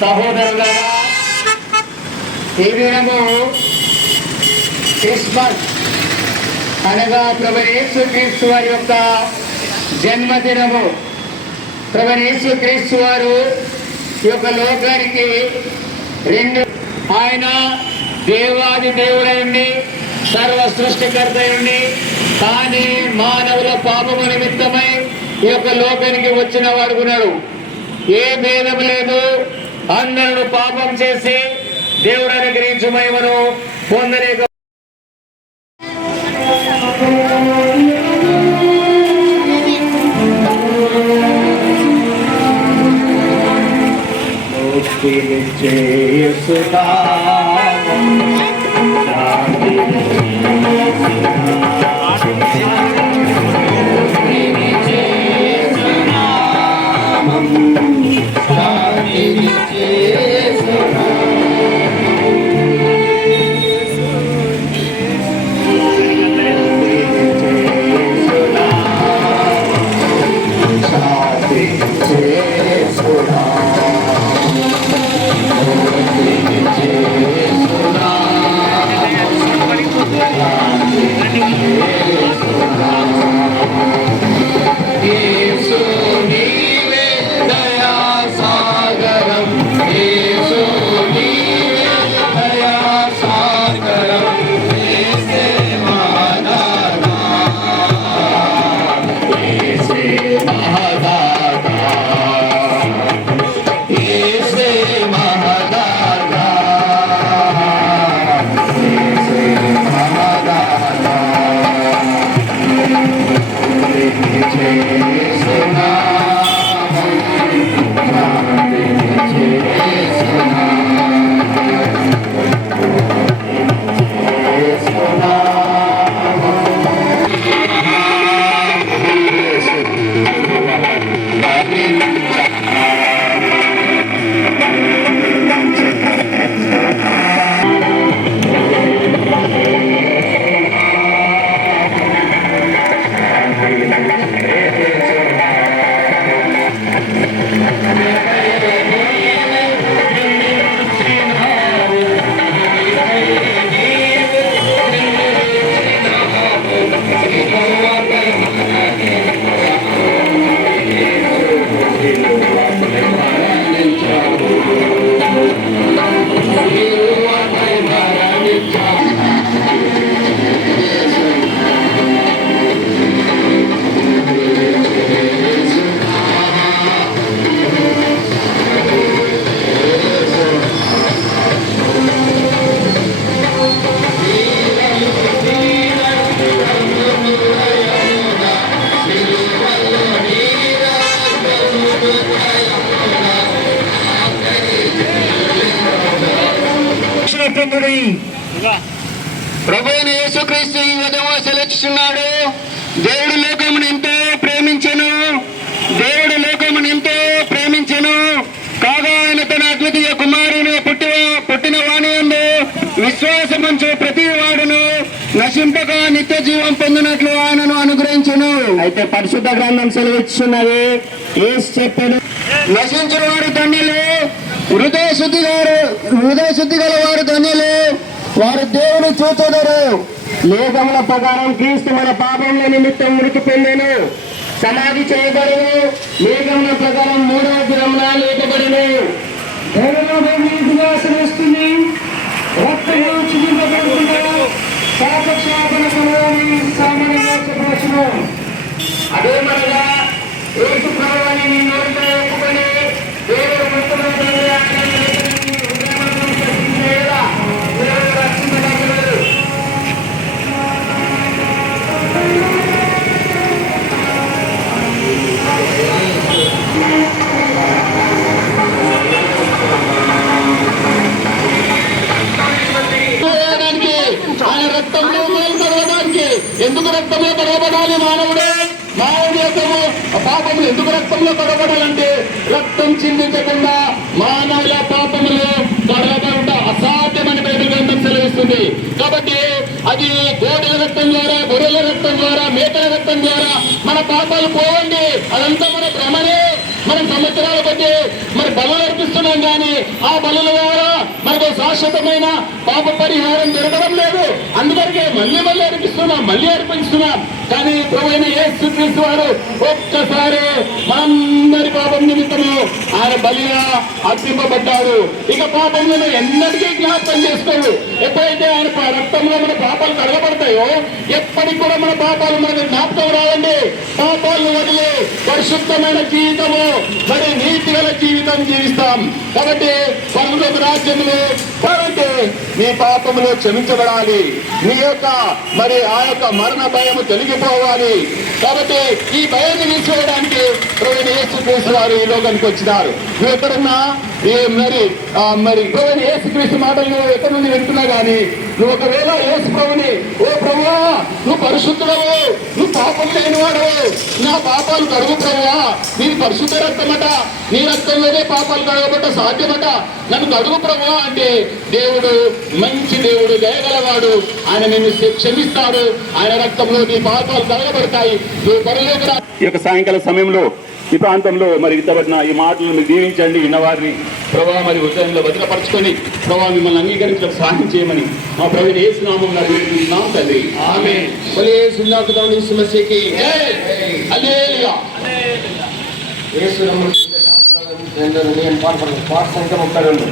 సహోదరులారా, ఈ దినము క్రిస్మస్ అనగా ప్రభు యేసుక్రీస్తు వారి యొక్క జన్మదినము. ప్రభు యేసుక్రీస్తు వారు ఈ యొక్క లోకానికి ఆయన దేవాది దేవుడైండి, సర్వ సృష్టికర్తయుండి, కానీ మానవుల పాపము నిమిత్తమై ఈ యొక్క లోకానికి వచ్చిన వాడుకున్నాడు. ఏ భేదం లేదు, అందరూ పాపం చేసి దేవుడు అనుగ్రహించు మహిమను పొందలేక Thank you. పొందుడి. ప్రభువైన యేసుక్రీస్తు ఈ విధంగా సెలక్షిస్తున్నాడు. దేవుడు లోకమును ఎంతో ప్రేమించెను, దేవుడు లోకమును ఎంతో ప్రేమించెను కాగా ఆయన తన అద్వితీయ కుమారుని పుట్టిన వాణియందు విశ్వాసముంచు ప్రతి వాడును నశింపక నిత్య జీవం పొందినట్లు ఆయనను అనుగ్రహించెను. అయితే పరిశుద్ధ గ్రంథం సెలవిస్తున్నది, యేసు చెప్పాడు, నశించిన వారు ధన్యులు, హృదయ శుద్ధి గల వారు ధన్యులు, వారు దేవుని చూచెదరు. లేఖముల ప్రకారం క్రీస్తు మన పాపముల నిమిత్తం మృతి పొందెను, సమాధి చేయబడును, లేఖముల ప్రకారం 3వ దినమున లేపబడును. శ్రేస్తుంది రక్తము చిందించబడుతుండగా శాపక్షాపణ కలవని సామాన్యంగా చెప్పవచ్చును. అదేమనగా యేసు ప్రభువుని నీ నోటితో ఒప్పుకొని దేవుడు మొత్తము తండ్రి ఆయన లేఖనాన్ని హృదయమందు ప్రశ్నించేలా దేవుడు రక్షించగలడు. ఆయన రక్తంలో కడగడానికి. ఎందుకు రక్తంలో కడగబడాలి మానవుడు యొక్క పాపములు ఎందుకు రక్తంలో కడగబడాలంటే రక్తం చిందించకుండా మానవుల పాపములు కడగబడ అసాధ్యమని బైబిల్ గ్రంథం సెలవిస్తుంది. కాబట్టి అది గోడల రక్తం ద్వారా, గొర్రెల రక్తం ద్వారా, మేకల రక్తం ద్వారా మన పాపాలు పోవండి. అదంతా మన భ్రమనే. మనం సంవత్సరాల బట్టి మరి బలు అర్పిస్తున్నాం, కానీ ఆ బలుల ద్వారా మనకు శాశ్వతమైన పాప పరిహారం జరగడం లేదు. అందుకనికే మళ్ళీ అర్పిస్తున్నాం. కానీ ప్రభువైన యేసుక్రీస్తు వారు ఒక్కసారి మనందరి పాపం నిమిత్తము ఆయన బలిగా అర్పింపబడ్డాడు. ఇక పాపములను ఎన్నటికీ జ్ఞాపకం చేసుకోడు. ఎప్పుడైతే ఆయన రక్తంలో మన పాపాలు కడగబడతాయో ఎప్పటికి కూడా మన పాపాలు మనకు జ్ఞాపకం రావండి. పాపాలను వదిలి పరిశుద్ధమైన జీవితము, మరి నీతి గల జీవితం జీవిస్తాం. కాబట్టి పరలోక రాజ్యములు కాబట్టి మీ పాపములు క్షమించబడాలి, మీ యొక్క మరి ఆ యొక్క మరణ భయము తొలగిపోవాలి. కాబట్టి ఈ భయాన్ని తీసుకోవడానికి ప్రభువైన యేసుక్రీస్తు వారు ఈ లోకానికి వచ్చినారు. నువ్వు ఎక్కడున్నా మరి ప్రభువైన యేసుక్రీస్తు మాటలు నువ్వు ఎక్కడి నుండి వింటున్నా కానీ నువ్వు ఒకవేళ యేసు ప్రభుని, ఓ ప్రభువా నువ్వు పరిశుద్ధుడవు, నువ్వు పాపం లేనివాడవు, నా పాపాలు కడుగు ప్రభువా, నీది పరిశుద్ధ రక్తమట, నీ రక్తంలోనే పాపాలు కడగబట్ట సాధ్యమట, నన్ను కడుగు ప్రభువా అంటే దేవుడు మంచి దేవుడు, దయగలవాడు. ఆయన నిన్ను క్షమిస్తాడు. ఆయన రక్తంలో నీ పాపాలు కడగబడతాయి. నువ్వు పరలోక ఈ యొక్క సాయంకాల సమయంలో ఈ ప్రాంతంలో మరి విత్తబడిన ఈ మాటలను మీరు దీవించండి. విన్నవారిని ప్రభావ మరి హృదయంలో భద్రపరచుకొని ప్రభావ మిమ్మల్ని అంగీకరించడానికి సహాయం చేయమని మా ప్రభువైన యేసు నామములో వేడుకుంటున్నాం తండ్రి. ఆమేన్. बोलिए सुन्नातुदाउन यीशु मसीह की హల్లెలూయా. యేసు నామములో నేను పాట సంఖ్య 32.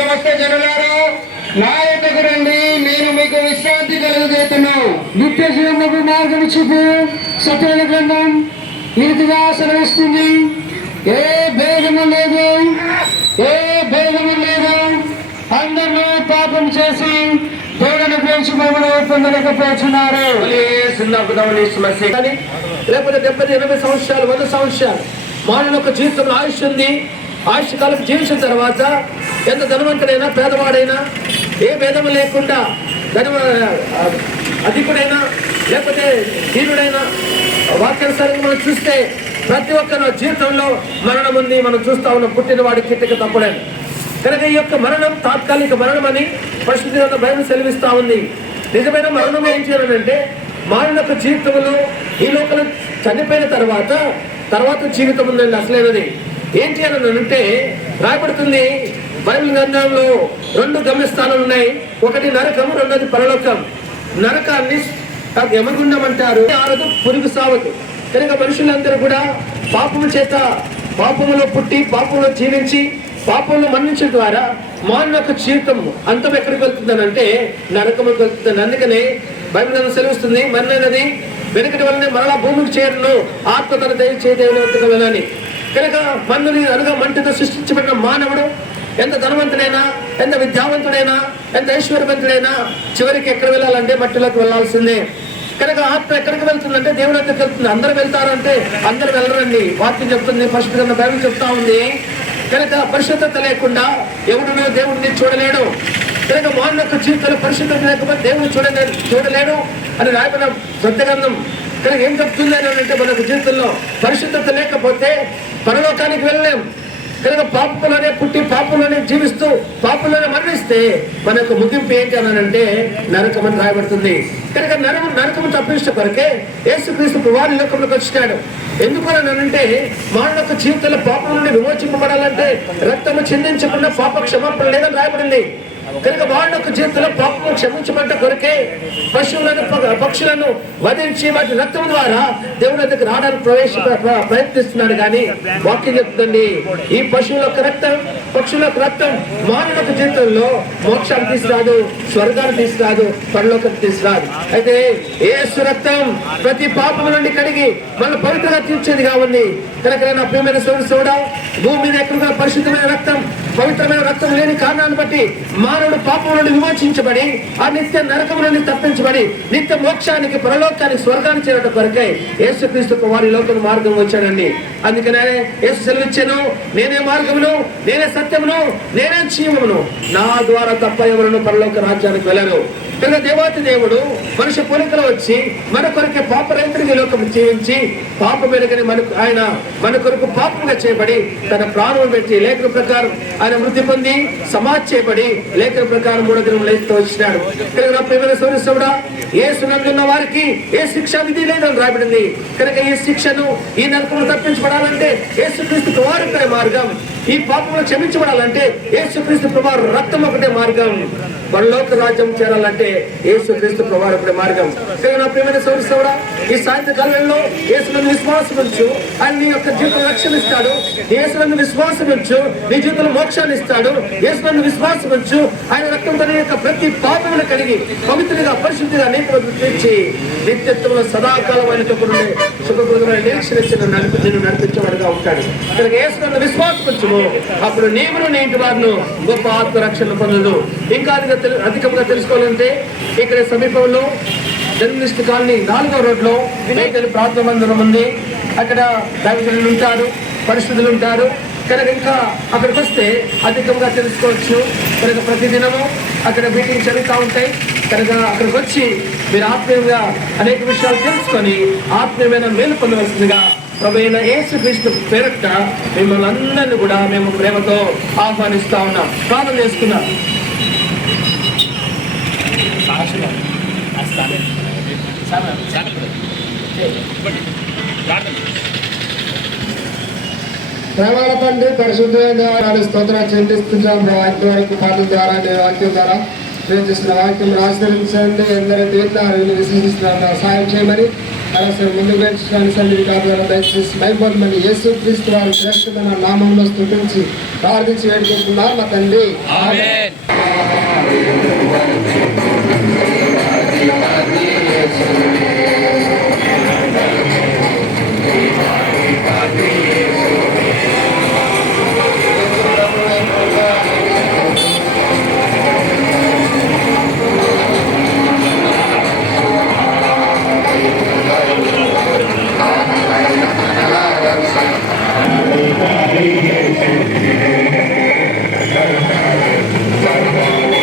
సమస్త జనులారా నా యొద్దకు రండి, నేను మీకు విశ్రాంతి కలుగజేస్తున్నాను. నిత్య జీవనకు మార్గం చూపు సత్యాల గ్రంథం ఈ రీతిగా సెలవిస్తుంది. ఏ భేదము లేదు, ఏ భేదము లేదు. అందరూ పాపం చేసి దేవుని ప్రేక్షకులను పొందలేకపోతున్నారు. లేకపోతే 70, 80 సంవత్సరాలు, 100 సంవత్సరాలు మానవుని యొక్క జీవితంలో ఆయుష్ ఉంది. ఆయుష్ కాలం జీవించిన తర్వాత ఎంత ధనవంతుడైనా పేదవాడైనా ఏ భేదం లేకుండా అధికుడైనా లేకపోతే దీనుడైనా వాక్యానుసారంగా మనం చూస్తే ప్రతి ఒక్కరి జీవితంలో మరణం ఉంది. మనం చూస్తా ఉన్నాం, పుట్టిన వాడి కిట్టక తప్పలేదు. కనుక ఈ యొక్క మరణం తాత్కాలిక మరణం అని పరిశుద్ధ బైబిల్ సెలవిస్తా ఉంది. నిజమైన మరణం ఏం చేయాలంటే మానవుని యొక్క జీవితంలో ఈ లోపల చనిపోయిన తర్వాత జీవితం ఉందండి అసలైనది. ఏం చేయాలని అంటే రాయబడుతుంది బైబిల్ గ్రంథంలో 2 గమ్యస్థానాలు ఉన్నాయి. ఒకటి నరకము, రెండోది పరలోకం. నరకాన్ని యమగుండం అంటారు, ఆరదు పురుగు సావదు. కనుక మనుషులందరూ కూడా పాపములో పుట్టి పాపంలో జీవించి పాపంలో మరణించడం ద్వారా మానవ యొక్క జీవితం అంతం ఎక్కడికి వెళ్తుందని అంటే నరకము వెళ్తుందని. అందుకనే బైబిల్ గ్రంథం సెలవుస్తుంది, మరణది వెనుకటి వల్లనే మరలా భూమికి చేరును, ఆత్మ తన దయ చేయని. కనుక మన్నుని అనగా మంటితో సృష్టించబడిన మానవుడు ఎంత ధనవంతుడైనా, ఎంత విద్యావంతుడైనా, ఎంత ఐశ్వర్యవంతుడైనా చివరికి ఎక్కడ వెళ్ళాలంటే మట్టిలోకి వెళ్లాల్సిందే. కనుక ఆత్మ ఎక్కడికి వెళ్తుందంటే దేవుని దగ్గరికి వెళ్తుంది. అందరూ వెళ్తారంటే అందరూ వెళ్ళరండి. వాక్యం చెప్తుంది, పరిశుద్ధ బైబిల్ చెప్తా ఉంది. కనుక పరిశుద్ధత లేకుండా ఎవడునో దేవుడిని చూడలేడు. కనుక మానవ యొక్క జీవితంలో పరిశుద్ధత లేకపోతే దేవుడు చూడలేడు అని రాయబడిన సత్యగ్రంథం కానీ ఏం చెప్తుంది అని అంటే మనకు జీవితంలో పరిశుద్ధత లేకపోతే పరలోకానికి వెళ్ళలేం. కనుక పాపంలోనే పుట్టి పాపంలోనే జీవిస్తూ పాపంలోనే మరణిస్తే మనకు ముగింపు ఏంటి అని అంటే నరకం అని రాయబడుతుంది. కనుక నరకము తప్పించే కొరకే యేసుక్రీస్తు ప్రభువు లోకంలోకి వచ్చినాడు. ఎందుకు అని అంటే మానవ జీవితంలో పాపం నుండి విమోచింపబడాలంటే రక్తము చిందించకుండా పాప క్షమాపణ లేదని రాయబడింది. కనుక వాళ్ళ జీవితంలో పాపము క్షమించబడ్డ కొరకే పక్షులను వధించి వాటి రక్తం ద్వారా దేవుని దగ్గర రావడానికి ప్రయత్నిస్తున్నాడు. కానీ వాక్యం చెప్తుంది ఈ పశువుల యొక్క రక్తం పక్షుల యొక్క రక్తం మానవ జీవితంలో మోక్షాన్ని తీసుకురాదు, స్వర్గాన్ని తీసుకురాదు, పరలోకం తీసుకురాదు. అయితే యేసు రక్తం ప్రతి పాపం నుండి కడిగి మన పవిత్రంగా తీర్చేదిగా ఉంది. కనుక నా ప్రియమైన సోదరుడా, భూమి మీద ఎక్కడ పరిశుద్ధమైన రక్తం పవిత్రమైన రక్తం లేని కారణాన్ని బట్టి మానవుడు పాపం నుండి విమోచించబడి ఆ నిత్య నరకం నుండి తప్పించబడి నిత్య మోక్షానికి పరలోకానికి స్వర్గాన్ని చేరడం కొరకై యేసుక్రీస్తు వారి లోకం మార్గం వచ్చాడండి. అందుకనే యేసు సెలవిచ్చాను, నేనే మార్గమును, నేనే సత్యమును, నేనే జీవమును, నా ద్వారా తప్ప ఎవరును పరలోక రాజ్యానికి వెళ్ళరు. కనుక దేవాతి దేవుడు మనుష్య పోలికలు వచ్చి మన కొరకే పాపరహితుడిగా లోకం జీవించి పాప వెనుకని ఆయన మన కొరకు పాపంగా చేయబడి తన ప్రాణం పెట్టి లేఖన ప్రకారం ఆయన మృతి పొంది సమాధి చేయబడి లేఖన ప్రకారం 3వ దినం లేస్తూ వచ్చినాడు. కనుక ప్రియమైన సోదరుడా, యేసు నందున్న వారికి ఏ శిక్ష విధి లేదని రాయబడింది. కనుక ఈ శిక్షను ఈ నరకము తప్పించబడాలంటే యేసుక్రీస్తు ప్రభువు ఒకటే మార్గం. ఈ పాపములు క్షమించబడాలంటే యేసుక్రీస్తు ప్రభువు రక్తం ఒకటే మార్గం. పరలోక రాజ్యం చేరాలంటే యేసుక్రీస్తు ప్రభువు ఒకటే మార్గం. నా ప్రియమైన సోదరుడా, ఈ సాయంత్రకాలంలో యేసునందు విశ్వాసం ఉంచు, ఆయన నీ యొక్క జీవితం రక్షణ ఇస్తాడు. యేసునందు విశ్వాసం ఉంచు, నీ జీవితంలో మోక్షాన్ని ఇస్తాడు. యేసునందు విశ్వాసం ఉంచు, ఆయన రక్తంతో నీ యొక్క ప్రతి పాపమును కడిగి పవిత్రంగా పరిశుద్ధిగా నీతిని తీర్చి నిత్యత్వంలో సదాకాలం ఆయనతో కూడా సుఖప్రదమైన నిరీక్షణ నిన్ను నడిపించేవాడుగా ఉంటాడు. కనుక యేసునందు విశ్వాసం ఉంచుము, అప్పుడు నీవును నీ ఇంటి వారిను గొప్ప ఆత్మరక్షణ పొందదు. ఇంకా అధికంగా తెలుసుకోవాలంటే ఇక్కడ సమీపంలో జర్నలిస్ట్ కాలనీ 4వ రోడ్లో మేకలి ప్రార్థన మందిరం ఉంది. అక్కడ దైవజనులు ఉంటారు, పరిశుద్ధులు ఉంటారు. కనుక ఇంకా అక్కడికి వస్తే అధికంగా తెలుసుకోవచ్చు. కనుక ప్రతిదినము అక్కడ మీటింగ్స్ జరుగుతూ ఉంటాయి. కనుక అక్కడికి వచ్చి మీరు ఆత్మీయంగా అనేక విషయాలు తెలుసుకొని ఆత్మీయమైన మేలు పొందవలసిందిగా ప్రభువైన యేసుక్రీస్తు పేరిట మిమ్మల్ని అందరినీ కూడా మేము ప్రేమతో ఆహ్వానిస్తా ఉన్నాం. ప్రార్థన చేసుకున్నాం. ప్రేమాల తండ్రి పరిశుద్ధమైన స్తోత్రాలు చెల్లిస్తున్నాం. వాక్యం వరకు పాటల ద్వారా వాక్యం ద్వారా మేము చేసిన వాక్యం ఆశ్రయించండి. ఎందరైతే విన్నారు విశ్వసిస్తున్నారు సహాయం చేయమని అసలు ముందు పెట్టడానికి సన్నిధి కాదు దయచేసి మైపోతమని యేసుక్రీస్తు వారి శ్రేష్టమైన నామంలో స్తుతించి ప్రార్థించి వేడుకుంటున్నాం మా తండ్రి. Thank you.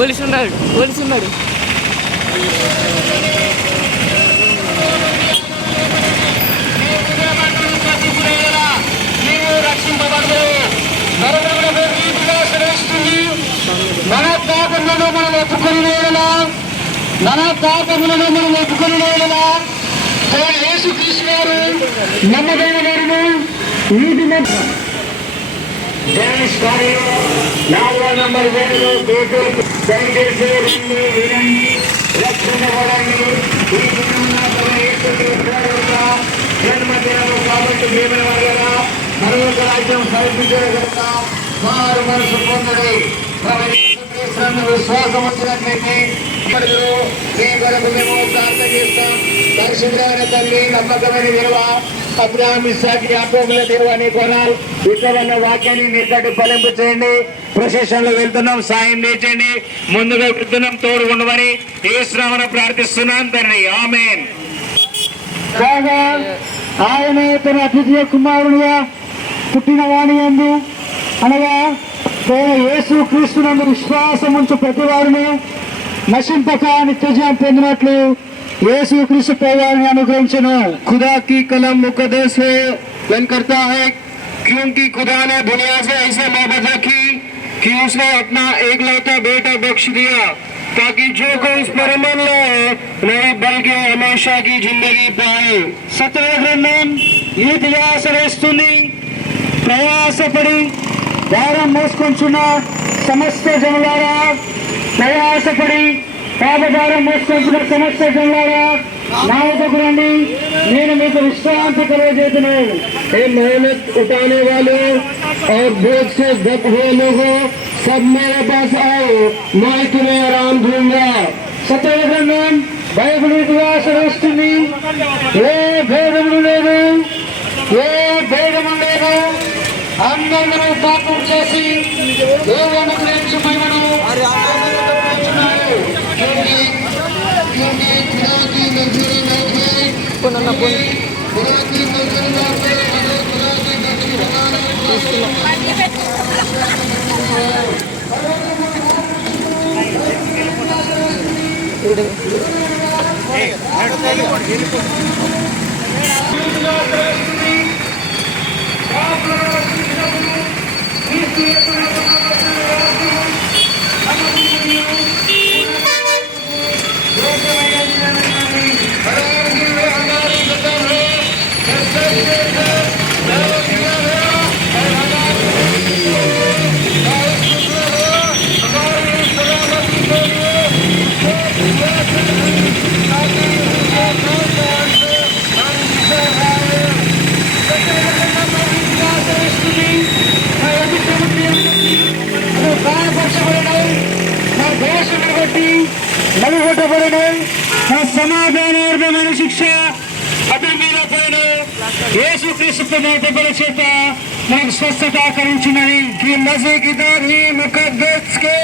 పోలీసు ఉన్నాడు. మన పాపములను మనం ఒప్పుకొని యేసుక్రీస్తు గారు నమ్మదైన వారును నీతి నాలుగో నంబర్ వేరులో దయచేసి వినండి, రక్షణ పడండి. ఈ జన్మదినము కాబట్టి దేవుని వల్ల మరొక రాజ్యం సమర్పించగలక మారు మనసు పొందడి. విశ్వాసం వచ్చినట్లయితే మీ కొరకు మేము ప్రార్థన చేస్తాం. పరిశుద్ధమైన తల్లి, నమ్మకమైన విలువ, అబ్రహాం, ఇస్సాకు, యాకోబుల దేవా నీ కొనాలి. ఇక్కడ ఉన్న వాక్యాన్ని నిక్కటి ఫలింపు చేయండి. ప్రొసెషన్ లో వెళ్తున్నాం, సాయం చేయండి. ముందుగా వెళ్తున్నాం, తోడు ఉండమని యేసునామమున ప్రార్థిస్తున్నాం తండ్రి, ఆమేన్. ఆయన తన అతిథియ కుమారుడుగా పుట్టిన వాణి యందు అనగా యేసు క్రీస్తునందు విశ్వాసం ఉంచు ప్రతి వారిని నశింపక నిత్యజీవం పొందినట్లు యేసు क्रिस्त परिवार अनुग्रहिंचनो। खुदा की कलम मुकद्दस है बन करता है, क्योंकि खुदा ने दुनिया से ऐसे मोहब्बत रखी कि उसने अपना एकलौता बेटा बख्श दिया, ताकि जो कोई इस पर अमल लाए नहीं बल्कि हमेशा की जिंदगी पाए। सत्य ग्रंथम ఈ దియాసరేస్తుంది ప్రయాసపడి భారం మోసుకొంచున్న సమస్త జనులారా, ప్రయాసపడి పాపభారం మోసుకొంచున్న సమస్త జనులారా నా వద్దకు రండి, నేను మీకు విశ్రాంతి కలుగజేస్తున్నాను। ఏ मेहनत उठाने वालों और बोझ से दब हुए लोगों, सब मेरे पास आओ, मैं तुम्हें आराम दूंगा। సత్య గ్రంథం బైబిల్ దియాసరేస్తుంది। ఏ భేదము లేదు, అందరూ పాపం చేసి దేవుని గురించి మహిమను సమాధానార్థమైన శిక్ష అతని మీద పైన యేసుక్రీస్తు చేత మనకు స్వస్థత ఆకరించినది। ఈ మసీహ్ కితాబ్ ఈ ముకద్దస్ కే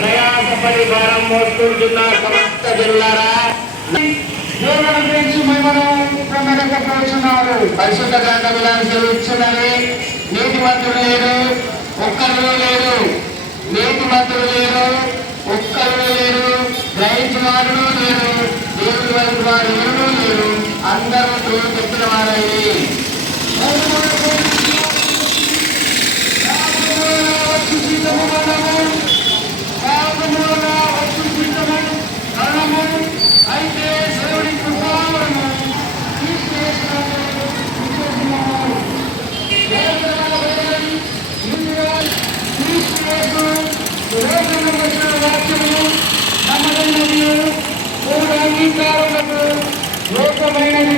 ప్రయాసపడి భారం మోసుకుంటున్న సమస్త జనులారా దేవుని గురించి మహిమను ప్రకటిస్తున్నారు। పరిశుద్ధ గ్రంథంలో సెలవిస్తున్నది, నీతిమంతుడు లేరు, ఒక్కరు లేరు, నీతిమంతుడు లేరు, ఒక్కరు లేరు, గ్రహించువారు లేరు, దేవుని వైపు వారు ఎవరూ లేరు, అందరూ దేవుడు చెప్పిన వారయ్యి। అంగీకారములకు లోకమైనది.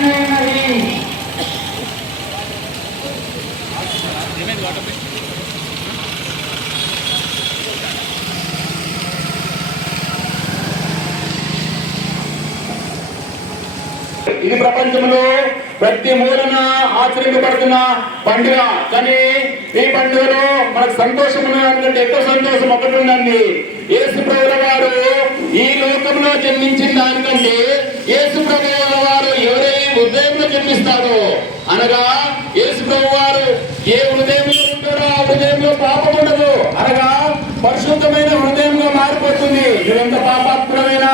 ఇది ప్రపంచంలో ప్రతి మూలన ఆచరింపబడుతున్న పండుగ. కానీ ఈ పండుగలో మనకు సంతోషం ఉన్నదానికంటే ఎక్కువ సంతోషం ఒకటి ఉందండి. యేసు ప్రభువుల వారు ఈ లోకంలో జన్మించిన దానికంటే యేసు ప్రభువుల వారు ఎవరే హృదయంలో జన్మిస్తారో, అనగా యేసు ప్రభు వారు ఏ హృదయంలో ఉంటాడో ఆ హృదయంలో పాపం ఉండదు, అనగా పరిశుద్ధమైన హృదయంగా మారిపోతుంది. నువ్వెంత పాపాత్ముడమైనా,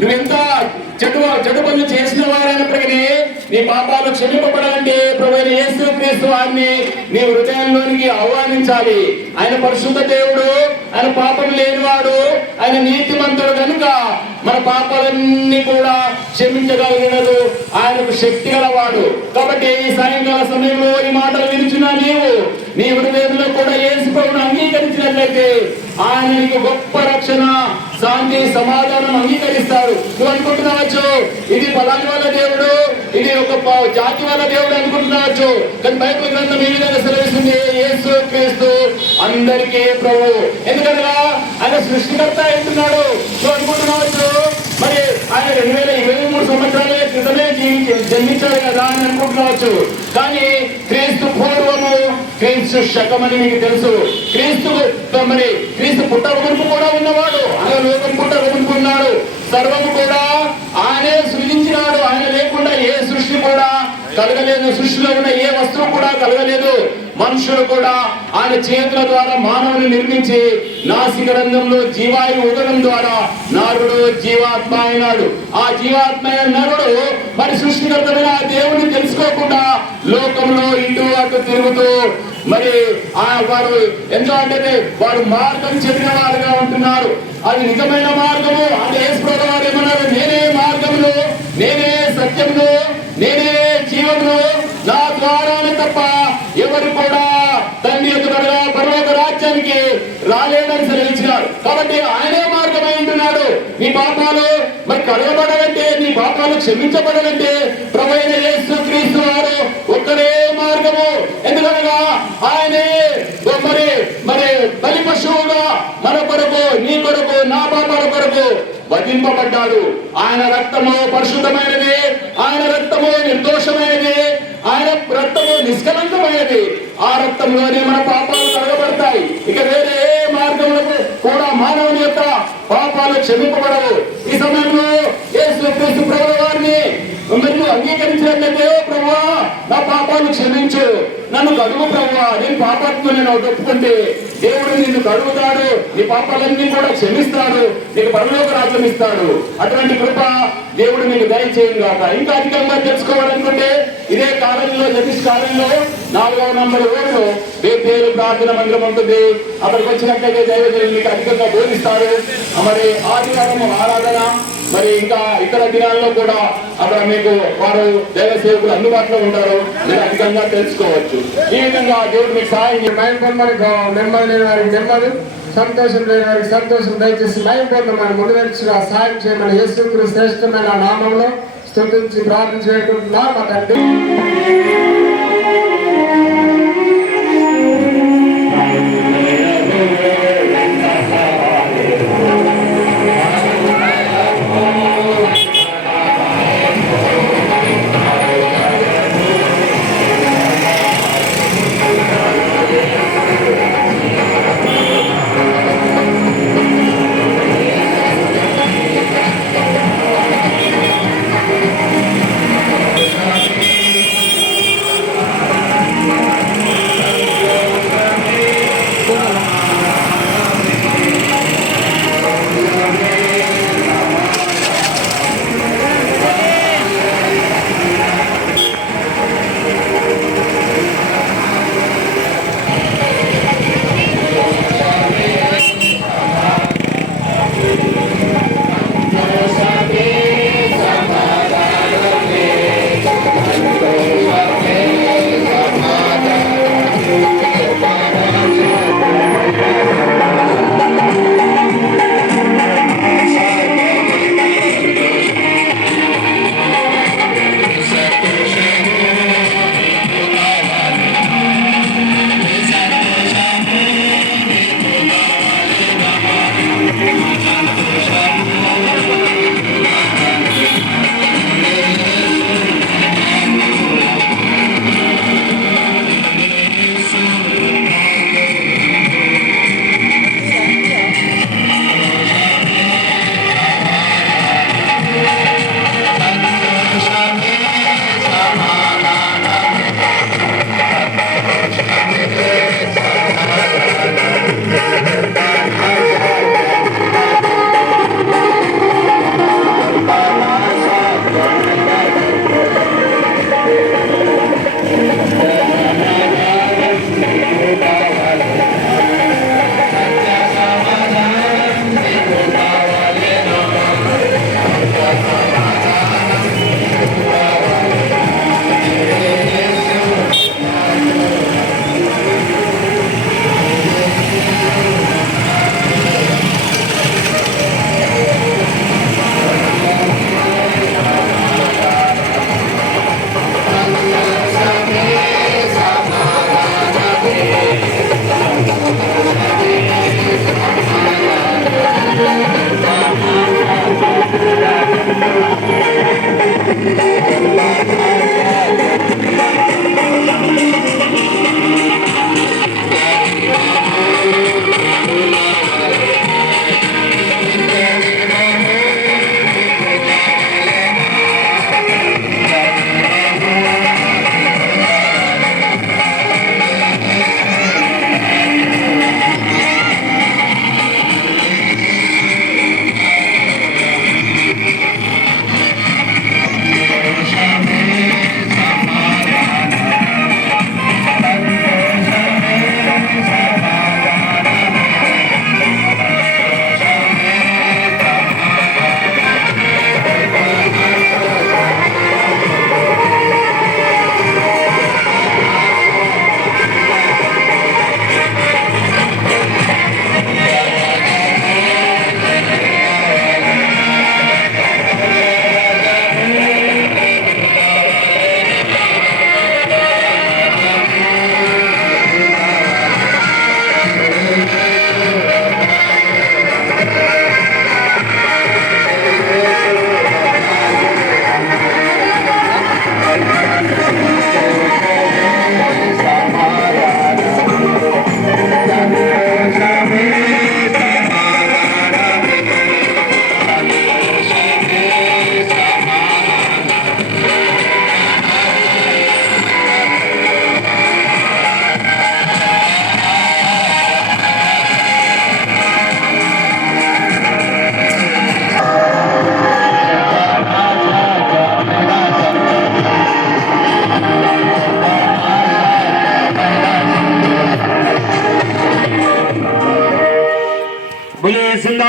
నువ్వెంత చెడు పనులు చేసిన వారైనప్పటికీ నీ పాపాలు క్షమింపబడాలంటే ప్రభువైన యేసుక్రీస్తు వారిని నీ హృదయంలోనికి ఆహ్వానించాలి. ఆయన పరిశుద్ధ దేవుడు, ఆయన పాపం లేనివాడు, ఆయన నీతిమంతుడు కనుక మన పాపాలన్నీ కూడా క్షమించగలిగినదు ఆయనకు శక్తి గలవాడు. కాబట్టి ఈ సాయంకాల సమయంలో ఈ మాటలు వినిచున్నా నీవు నీ హృదయంలో కూడా యేసు ప్రభువును అంగీకరించినట్లయితే ఆయన నీకు గొప్ప రక్షణ, శాంతి, సమాధానం అంగీకరిస్తాడు. నువ్వు అనుకుంటున్నావచ్చు ఇది పలాని వాళ్ళ దేవుడు, ఇది ఒక జాతి వాళ్ళ దేవుడు అనుకుంటున్నావచ్చు. కానీ బైబిల్ గ్రంథం ఈ విధంగా సెలవిస్తుంది, యేసు క్రీస్తు అందరికీ ప్రభు. ఎందుకనగా ఆయన సృష్టికర్త అంటున్నాడు. నువ్వు అనుకుంటున్నావచ్చు మరి ఆయన 2023 సంవత్సరాల క్రితమే జన్మించాడు కదా అని అనుకుంటున్నావచ్చు. కానీ క్రీస్తు పూర్వము, క్రీస్తు శకమని మీకు తెలుసు. క్రీస్తు పుట్ట గురుపు కూడా ఉన్నవాడు, ఆయన లోకం పుట్ట గురుపుకున్నాడు. సర్వము కూడా ఆయనే సృజించినాడు. ఆయన లేకుండా ఏ సృష్టి కూడా కలగలేదు. సృష్టిలో ఉన్న ఏ వస్తువు కూడా కలగలేదు. మనుషులు కూడా ఆయన చేతుల ద్వారా మానవుని నిర్మించి నాసికరంధ్రంలో జీవాయు ఊదడం ద్వారా నరుడు జీవాత్మ అయినాడు. ఆ జీవాత్మ అయిన నరుడు మరి సృష్టికర్తమైన ఆ దేవుడిని తెలుసుకోకుండా లోకంలో ఇటు అటు తిరుగుతూ మరి వారు ఎంతో అంటే వారు మార్గం చెప్పిన వారుగా ఉంటున్నారు. అది నిజమైన మార్గము. అది యేసుప్రభువు వారు ఏమన్నారు, నేనే మార్గమును, నేనే సత్యమును, నేనే జీవమును, నా ద్వారానే తప్ప ఎవరు కూడా తండ్రి ఎదురుగా పరలోక రాజ్యానికి రాలేదని సెలవించినాడు. కాబట్టి ఆయనే మార్గమై ఉంటున్నాడు. నీ పాపాలు మరి కడగబడాలంటే, నీ పాపాలు క్షమించబడాలంటే ప్రభువైన యేసుక్రీస్తు వారు ఒక్కడే మార్గము. ఎందుకనగా ఆయనే మరి బలి పశువుగా మన కొరకు, నీ కొరకు, నా పాపాల కొరకు వధింపబడ్డాడు. ఆయన రక్తము పరిశుద్ధమైనది, ఆయన రక్తము నిర్దోషమైనది, ఆయన రక్తము నిష్కలంకమైనది. ఆ రక్తంలోనే మన పాపాలు కడగబడతాయి. ఇక వేరే ఏ మార్గములకు కూడా మానవుని యొక్క పాపాలు క్షమింపబడవు. ఈ సమయంలో యేసుక్రీస్తు ప్రభువు వారిని మీరు అంగీకరించినట్లయితే, ప్రభువా నా పాపాలు క్షమించు, నన్ను కడుగు ప్రభువా, నేను పాపాత్ముని ఒప్పుకుంటే దేవుడు నిన్ను కడుగుతాడు, నీ పాపాలన్నీ కూడా క్షమిస్తాడు, నీకు పరలోక రాజ్యం ఇస్తాడు. అటువంటి కృప దేవుడు నీకు దయచేయను గాక. ఇంకా అధికంగా తెలుసుకోవాలనుకుంటే ఇదే కాలంలో, జగదీష్ కాలంలో 4వ నంబర్ ఊరిలో వేరు ప్రార్థన మందిరం ఉంటుంది. అక్కడికి వచ్చినట్లయితే దైవజనులు మీకు అధికంగా బోధిస్తారు. మరి ఆదివారం ఆరాధన, మరి ఇంకా ఇతర దినాల్లో కూడా అక్కడ మీకు వారు దైవ సేవకులు అందుబాటులో ఉంటారు. మీరు అధికంగా తెలుసుకోవచ్చు. ఈ విధంగా దేవుడు మీకు సహాయం నెమ్మది లేని వారికి నెమ్మది, సంతోషం లేని వారికి సంతోషం దయచేసి మైంపూర్ణమైన ముందుగా సహాయం చేయమని యేసుక్రీస్తు శ్రేష్టమైన నామంలో స్తుతించి ప్రార్థన చేసుకుంటున్నాం మా తండ్రి.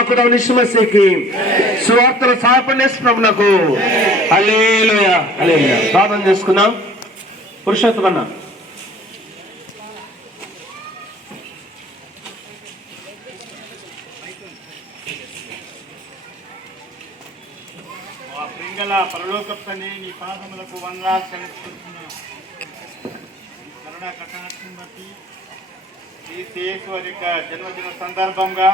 खुदा यीशु मसीह की సువార్తను సాపనేస్తున్నకు హల్లెలూయా హల్లెలూయా. ప్రార్థన చేసుకుందాం. పురుషోత్తమన్న ప్రింగళ పరలోకపు తండ్రి, నీ పాదములకు వందనాలు చెల్లిస్తున్నాను. కరుణ కటాక్షం బట్టి ఈ యేసు యొక్క జన్మదిన సందర్భంగా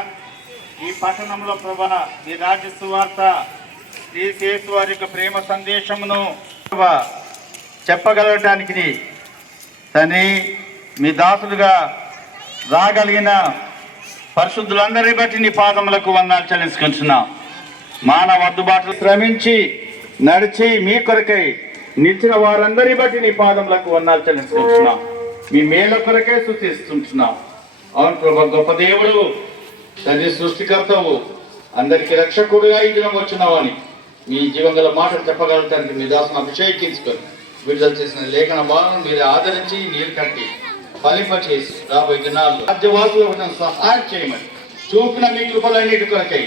ఈ పట్టణంలో ప్రభా ఈ రాజ్య సువార్త యేసు వారి యొక్క ప్రేమ సందేశమును చెప్పగలగటానికి తండ్రి మీ దాసులుగా రాగలిగిన పరిశుద్ధులందరినీ బట్టి నీ పాదములకు వందనాలు చెల్లించుకుంటున్నాం. మానవ అద్దుబాట్లు శ్రమించి నడిచి మీ కొరకై నిలిచిన వారందరినీ బట్టి నీ పాదములకు వందనాలు చెల్లించుకుంటున్నాం. మీ మేల కొరకే స్తుతిస్తుంటున్నాం. అవును ప్రభా, గొప్ప దేవుడు తండ్రి, సృష్టికర్తవు, అందరికీ రక్షకుడుగా ఈ దినం వచ్చినావని మీ జీవంగల మాటలు చెప్పగలుగుతానికి మీ దాసును అభిషేకించుకొని విడుదల చేసిన లేఖన భాగం మీరు ఆదరించి నీరు కట్టి ఫలింపచేసి రాబోయే దినాల్లో రాజ్యవాసులకు సహాయం చేయమని చూపిన మీ కృపలన్నిటి కొరకై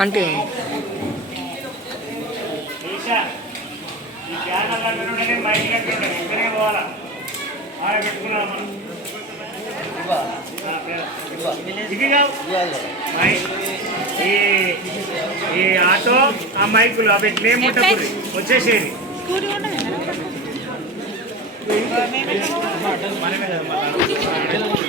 ఆంటీ ఈ ఆటో ఆ మైకులు అవి ఎట్లేముంటుంది వచ్చేసేది మనమే కదా